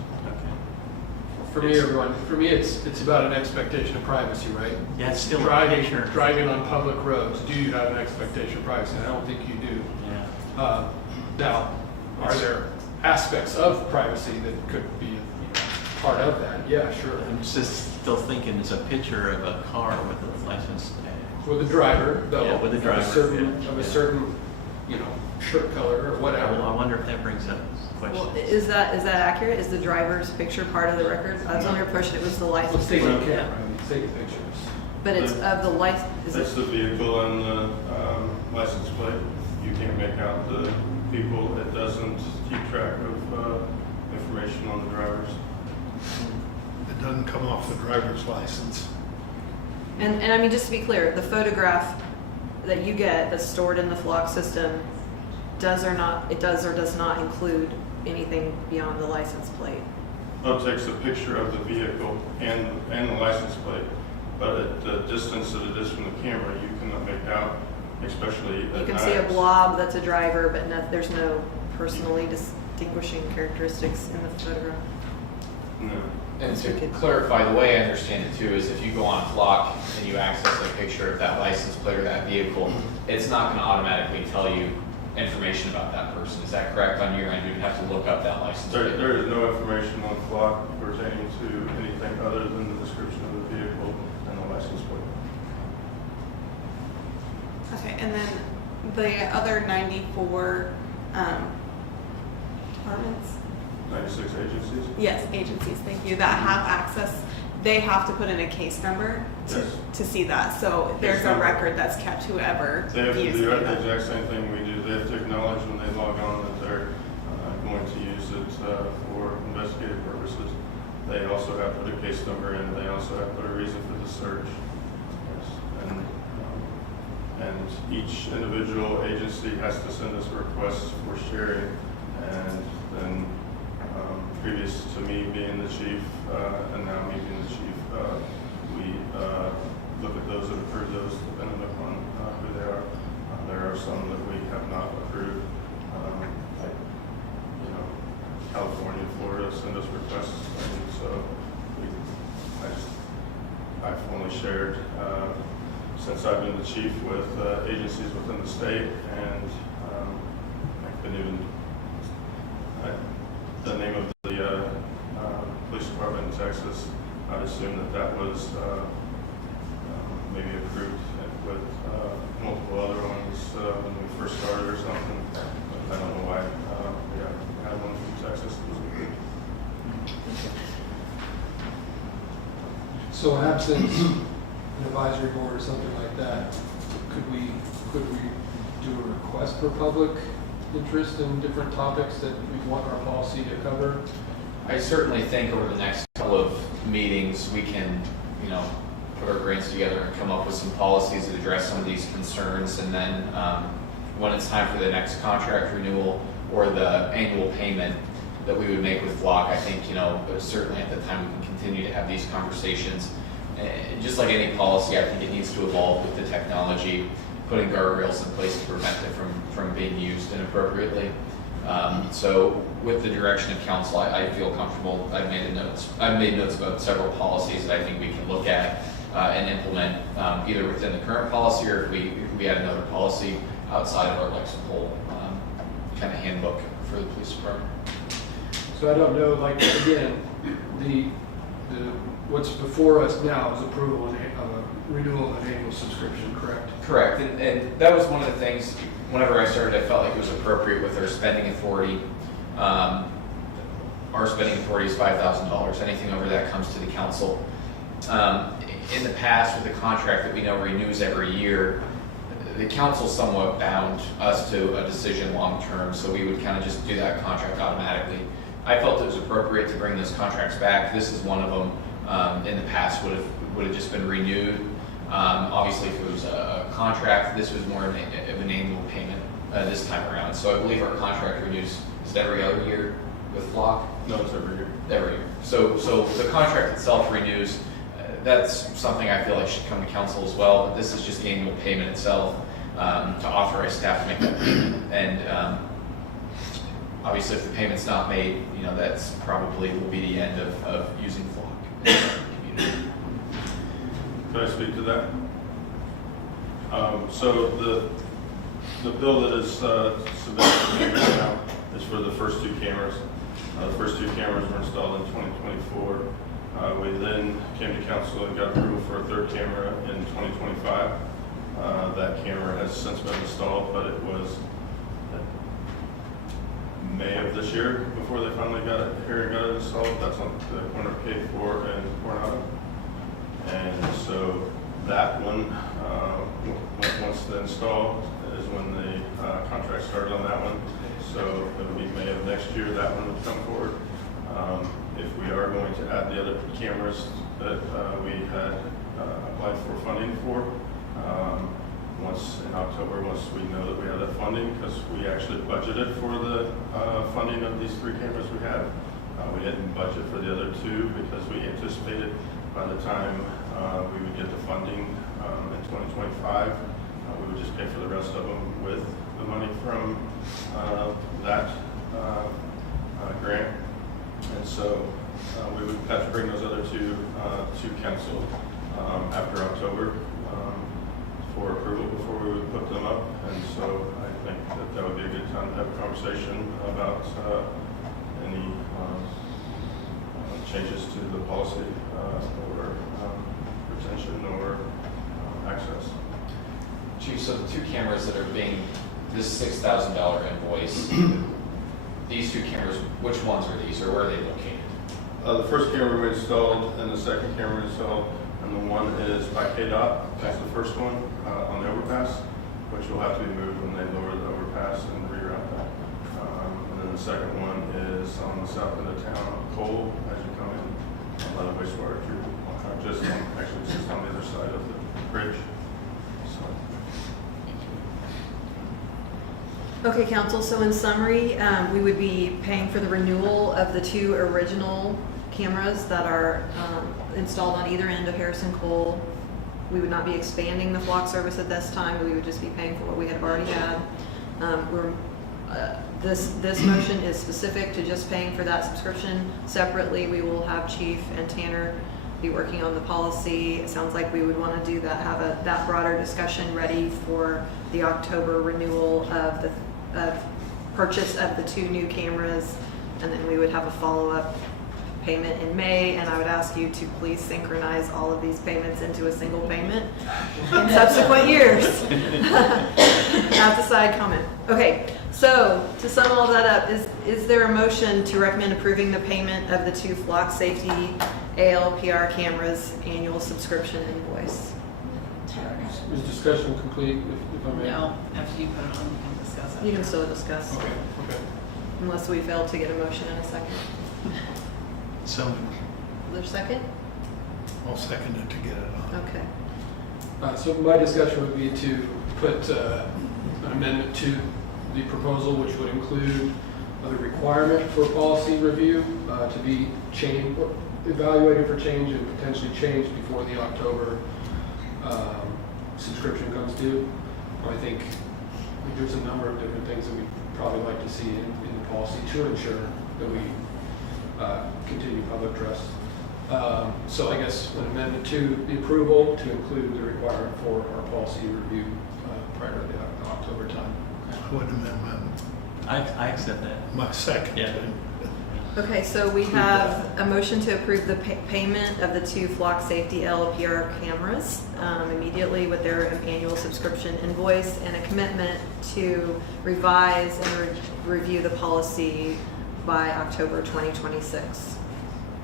For me, everyone, it's about an expectation of privacy, right? Yeah, it's still driving on public roads. Do you have an expectation of privacy? And I don't think you do. Yeah. Now, are there aspects of privacy that could be part of that? Yeah, sure. I'm just still thinking it's a picture of a car with a license tag. With a driver, though. Yeah, with a driver. Of a certain, shirt color or whatever. I wonder if that brings up questions. Well, is that accurate? Is the driver's picture part of the record? I was under the impression it was the license. Let's take a plate. camera. Take pictures. But it's of the license. That's the vehicle and the license plate. You can't make out the people. It doesn't keep track of information on the drivers. It doesn't come off the driver's license. And I mean, just to be clear, the photograph that you get that's stored in the flock system does or does not include anything beyond the license plate. It takes a picture of the vehicle and the license plate, but at the distance that it is from the camera, you cannot make out, especially at You can night. see a blob that's a driver, but there's no personally distinguishing characteristics in the photograph. No. And to clarify, the way I understand it too is if you go on Flock and you access a picture of that license plate or that vehicle, it's not going to automatically tell you information about that person. Is that correct on your end? You'd have to look up that license plate. There is no information on Flock pertaining to anything other than the description of the vehicle and the license plate. Okay, And then the other 94 departments? 96 agencies? Yes, agencies, thank you, that have access, they have to put in a case number Yes. to see that. So there's a number. record that's kept whoever They have to used do it. the exact same thing we do. They have to acknowledge when they log on that they're going to use it for investigative purposes. They also have to put a case number in. They also have to put a reason for the search. Yes. And each individual agency has to send us a request for sharing. And then previous to me being the chief and now me being the chief, we look at those and approve those depending upon who they are. There are some that we have not approved. Like, California, Florida send us requests, and so I've only shared since I've been the chief with agencies within the state, and I've been even the name of the police department in Texas. I'd assume that was maybe approved with multiple other ones when we first started or something. But I don't know why we had one from Texas that was approved. So absent an advisory board or something like that, could we do a request for public interest in different topics that we want our policy to cover? I certainly think over the next couple of meetings, we can, put our brains together and come up with some policies that address some of these concerns. And then when it's time for the next contract renewal or the annual payment that we would make with Flock, I think, certainly at the time we can continue to have these conversations. Just like any policy, I think it needs to evolve with the technology, putting guardrails in place to prevent it from being used inappropriately. So with the direction of council, I feel comfortable. I've made notes about several policies that I think we can look at and implement either within the current policy or if we had another policy outside of our Lexipol kind of handbook for the police department. So I don't know, like, again, the what's before us now is approval of a renewal of an annual subscription, correct? Correct, and that was one of the things, whenever I started, I felt like it was appropriate with our spending authority. Our spending authority is $5,000. Anything over that comes to the council. In the past, with a contract that we know renews every year, the council somewhat bound us to a decision long-term, so we would kind of just do that contract automatically. I felt it was appropriate to bring those contracts back. This is one of them. In the past would have just been renewed. Obviously, if it was a contract, this was more of an annual payment this time around. So I believe our contract renews, is it every other year with Flock? No, it's every year. Every year. So the contract itself renews. That's something I feel like should come to council as well. But this is just the annual payment itself to authorize staff to make that payment. And obviously, if the payment's not made, that's probably will be the end of using Flock. Can I speak to that? So the bill that is submitted to me right now is for the first two cameras. The first two cameras were installed in 2024. We then came to council and got approval for a third camera in 2025. That camera has since been installed, but it was May of this year before they finally got it here and got it installed. That's on the corner of K4 and Coronado. And so that one, once installed, is when the contract started on that one. So it would be May of next year that one would come forward. If we are going to add the other cameras that we had applied for funding for, once in October, once we know that we have that funding, because we actually budgeted for the funding of these three cameras we have. We didn't budget for the other two because we anticipated by the time we would get the funding in 2025, we would just pay for the rest of them with the money from that grant. And so we would have to bring those other two to council after October for approval before we would put them up. And so I think that would be a good time to have a conversation about any changes to the policy or retention or access. Chief, so the 2 cameras that are being, this $6,000 invoice, these 2 cameras, which ones are these, or where are they located? The first camera we installed and the second camera installed, and the one is by KDOT. That's the first one on the overpass, which will have to be moved when they lower the overpass and reroute that. And then the second one is on the south end of town on Cole as you come in by the wastewater treatment. Just on the other side of the bridge. So. Okay, council, so in summary, we would be paying for the renewal of the 2 original cameras that are installed on either end of Harrison Cole. We would not be expanding the flock service at this time. We would just be paying for what we had already had. This motion is specific to just paying for that subscription. Separately, we will have Chief and Tanner be working on the policy. It sounds like we would want to do that, have that broader discussion ready for the October renewal of the purchase of the 2 new cameras, and then we would have a follow-up payment in May, and I would ask you to please synchronize all of these payments into a single payment in subsequent years. That's a side comment. Okay, so to sum all that up, is there a motion to recommend approving the payment of the 2 flock safety ALPR cameras annual subscription invoice? Is discussion complete, if I may? No, after you put it on, you can discuss it. You can still discuss, Okay. unless we fail to get a motion in a second. So Is there a second? I'll second it to get it on. Okay. So my discussion would be to put an amendment to the proposal, which would include the requirement for policy review to be evaluated for change and potentially changed before the October subscription comes due. I think there's a number of different things that we'd probably like to see in the policy to ensure that we continue public trust. So I guess an amendment to the approval to include the requirement for our policy review prior to the October time. I would amend I accept that. my second. Yeah. Okay, so we have a motion to approve the payment of the 2 flock safety LPR cameras immediately with their annual subscription invoice, and a commitment to revise and review the policy by October 2026.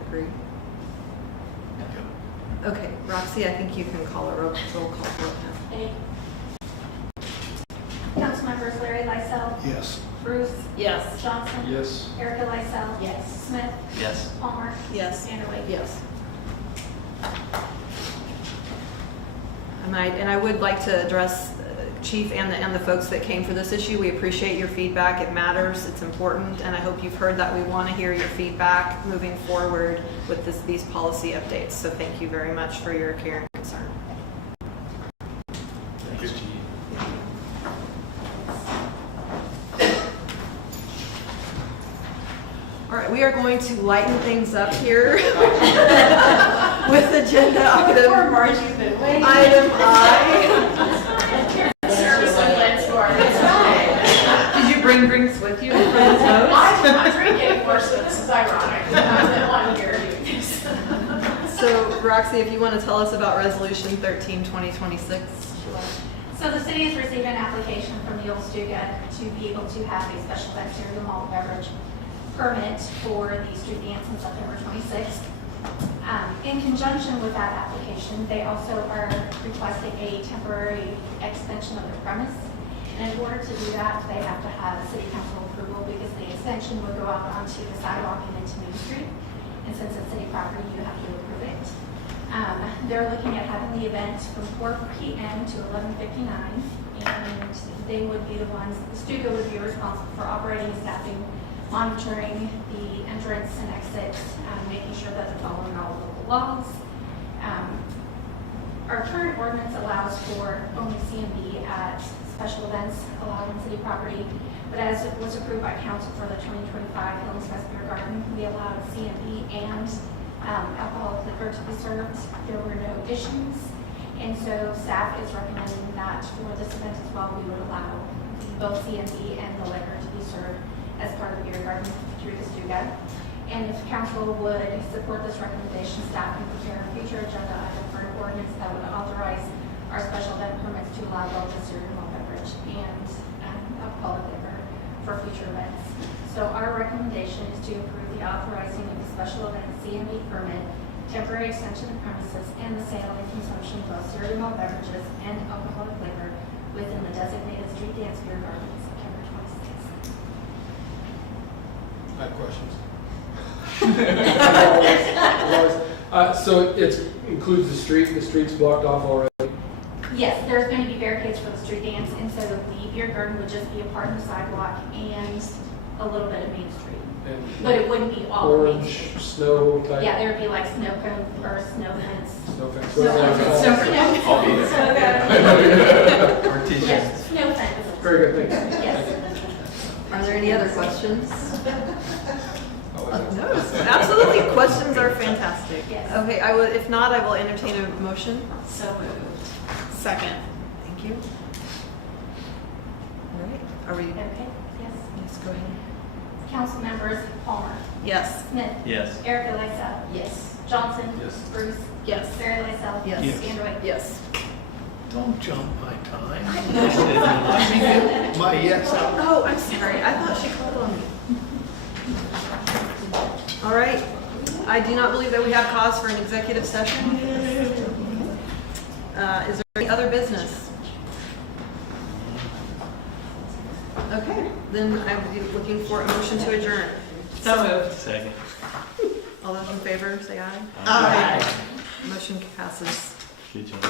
Agree? Okay, Roxy, I think you can call a roll call vote now. A. Councilmembers Larry Lysell, Yes. Bruce, Yes. Johnson, Yes. Erica Lysell, Yes. Smith, Yes. Palmer, Yes. Vanderway. Yes. And I would like to address Chief and the folks that came for this issue. We appreciate your feedback. It matters. It's important. And I hope you've heard that we want to hear your feedback moving forward with these policy updates. So thank you very much for your care and concern. Thanks, Chief. All right, we are going to lighten things up here with agenda item I. Service in Lindsborg. Did you bring drinks with you for this vote? I'm drinking anymore, so this is ironic. I'm the one here doing this. So Roxy, if you want to tell us about Resolution 13, 2026. So the city has received an application from the Old Stuga to be able to have a special event cereal malt beverage permit for the street dance on September 26th. In conjunction with that application, they also are requesting a temporary extension of their premise. And in order to do that, they have to have city council approval because the extension would go out onto the sidewalk and into Main Street. And since it's city property, you have to approve it. They're looking at having the event from 4 p.m. to 11:59, and they would be the ones, the studio would be responsible for operating, staffing, monitoring the entrance and exit, making sure that they're following all local laws. Our current ordinance allows for only C&B at special events allowed in city property, but as it was approved by council for the 2025 Hills Fest Beer Garden, we allowed C&B and alcoholic liquor to be served. There were no issues, and so staff is recommending that for this event as well, we would allow both C&B and the liquor to be served as part of the beer garden through the Stuga. And if council would support this recommendation, staff can prepare a future agenda item for an ordinance that would authorize our special event permits to allow both the cereal and alcoholic liquor for future events. So our recommendation is to approve the authorizing of the special event CME permit, temporary extension of premises, and the sale and consumption of both cereal malt beverages and alcoholic liquor within the designated street dance beer garden on September 26th. I have questions. So it includes the street's blocked off already? Yes, there's going to be barricades for the street dance, and so the beer garden would just be a part of the sidewalk and a little bit of Main Street. And But it wouldn't be all of Main orange, Street. snow type? Yeah, there would be like snow cone or snow fence. Snow fence. Snow fence. I'll be there. Yes, snow fence. Very good, thanks. Yes. Are there any other questions? No, absolutely. Questions are fantastic. Yes. Okay, if not, I will entertain a motion. So moved. Second. Thank you. All right, are we, Okay, yes. yes, go ahead. Council members Palmer, Yes. Smith, Yes. Erica Lysell, Yes. Johnson, Yes. Bruce, Yes. Sarah Lysell, Yes. Sandra. Yes. Don't jump my time. My yes. Oh, I'm sorry. I thought she called on me. All right. I do not believe that we have cause for an executive session. Is there any other business? Okay, then I would be looking for a motion to adjourn. So moved. Second. All those in favor, say aye. Aye. Motion passes. Good job.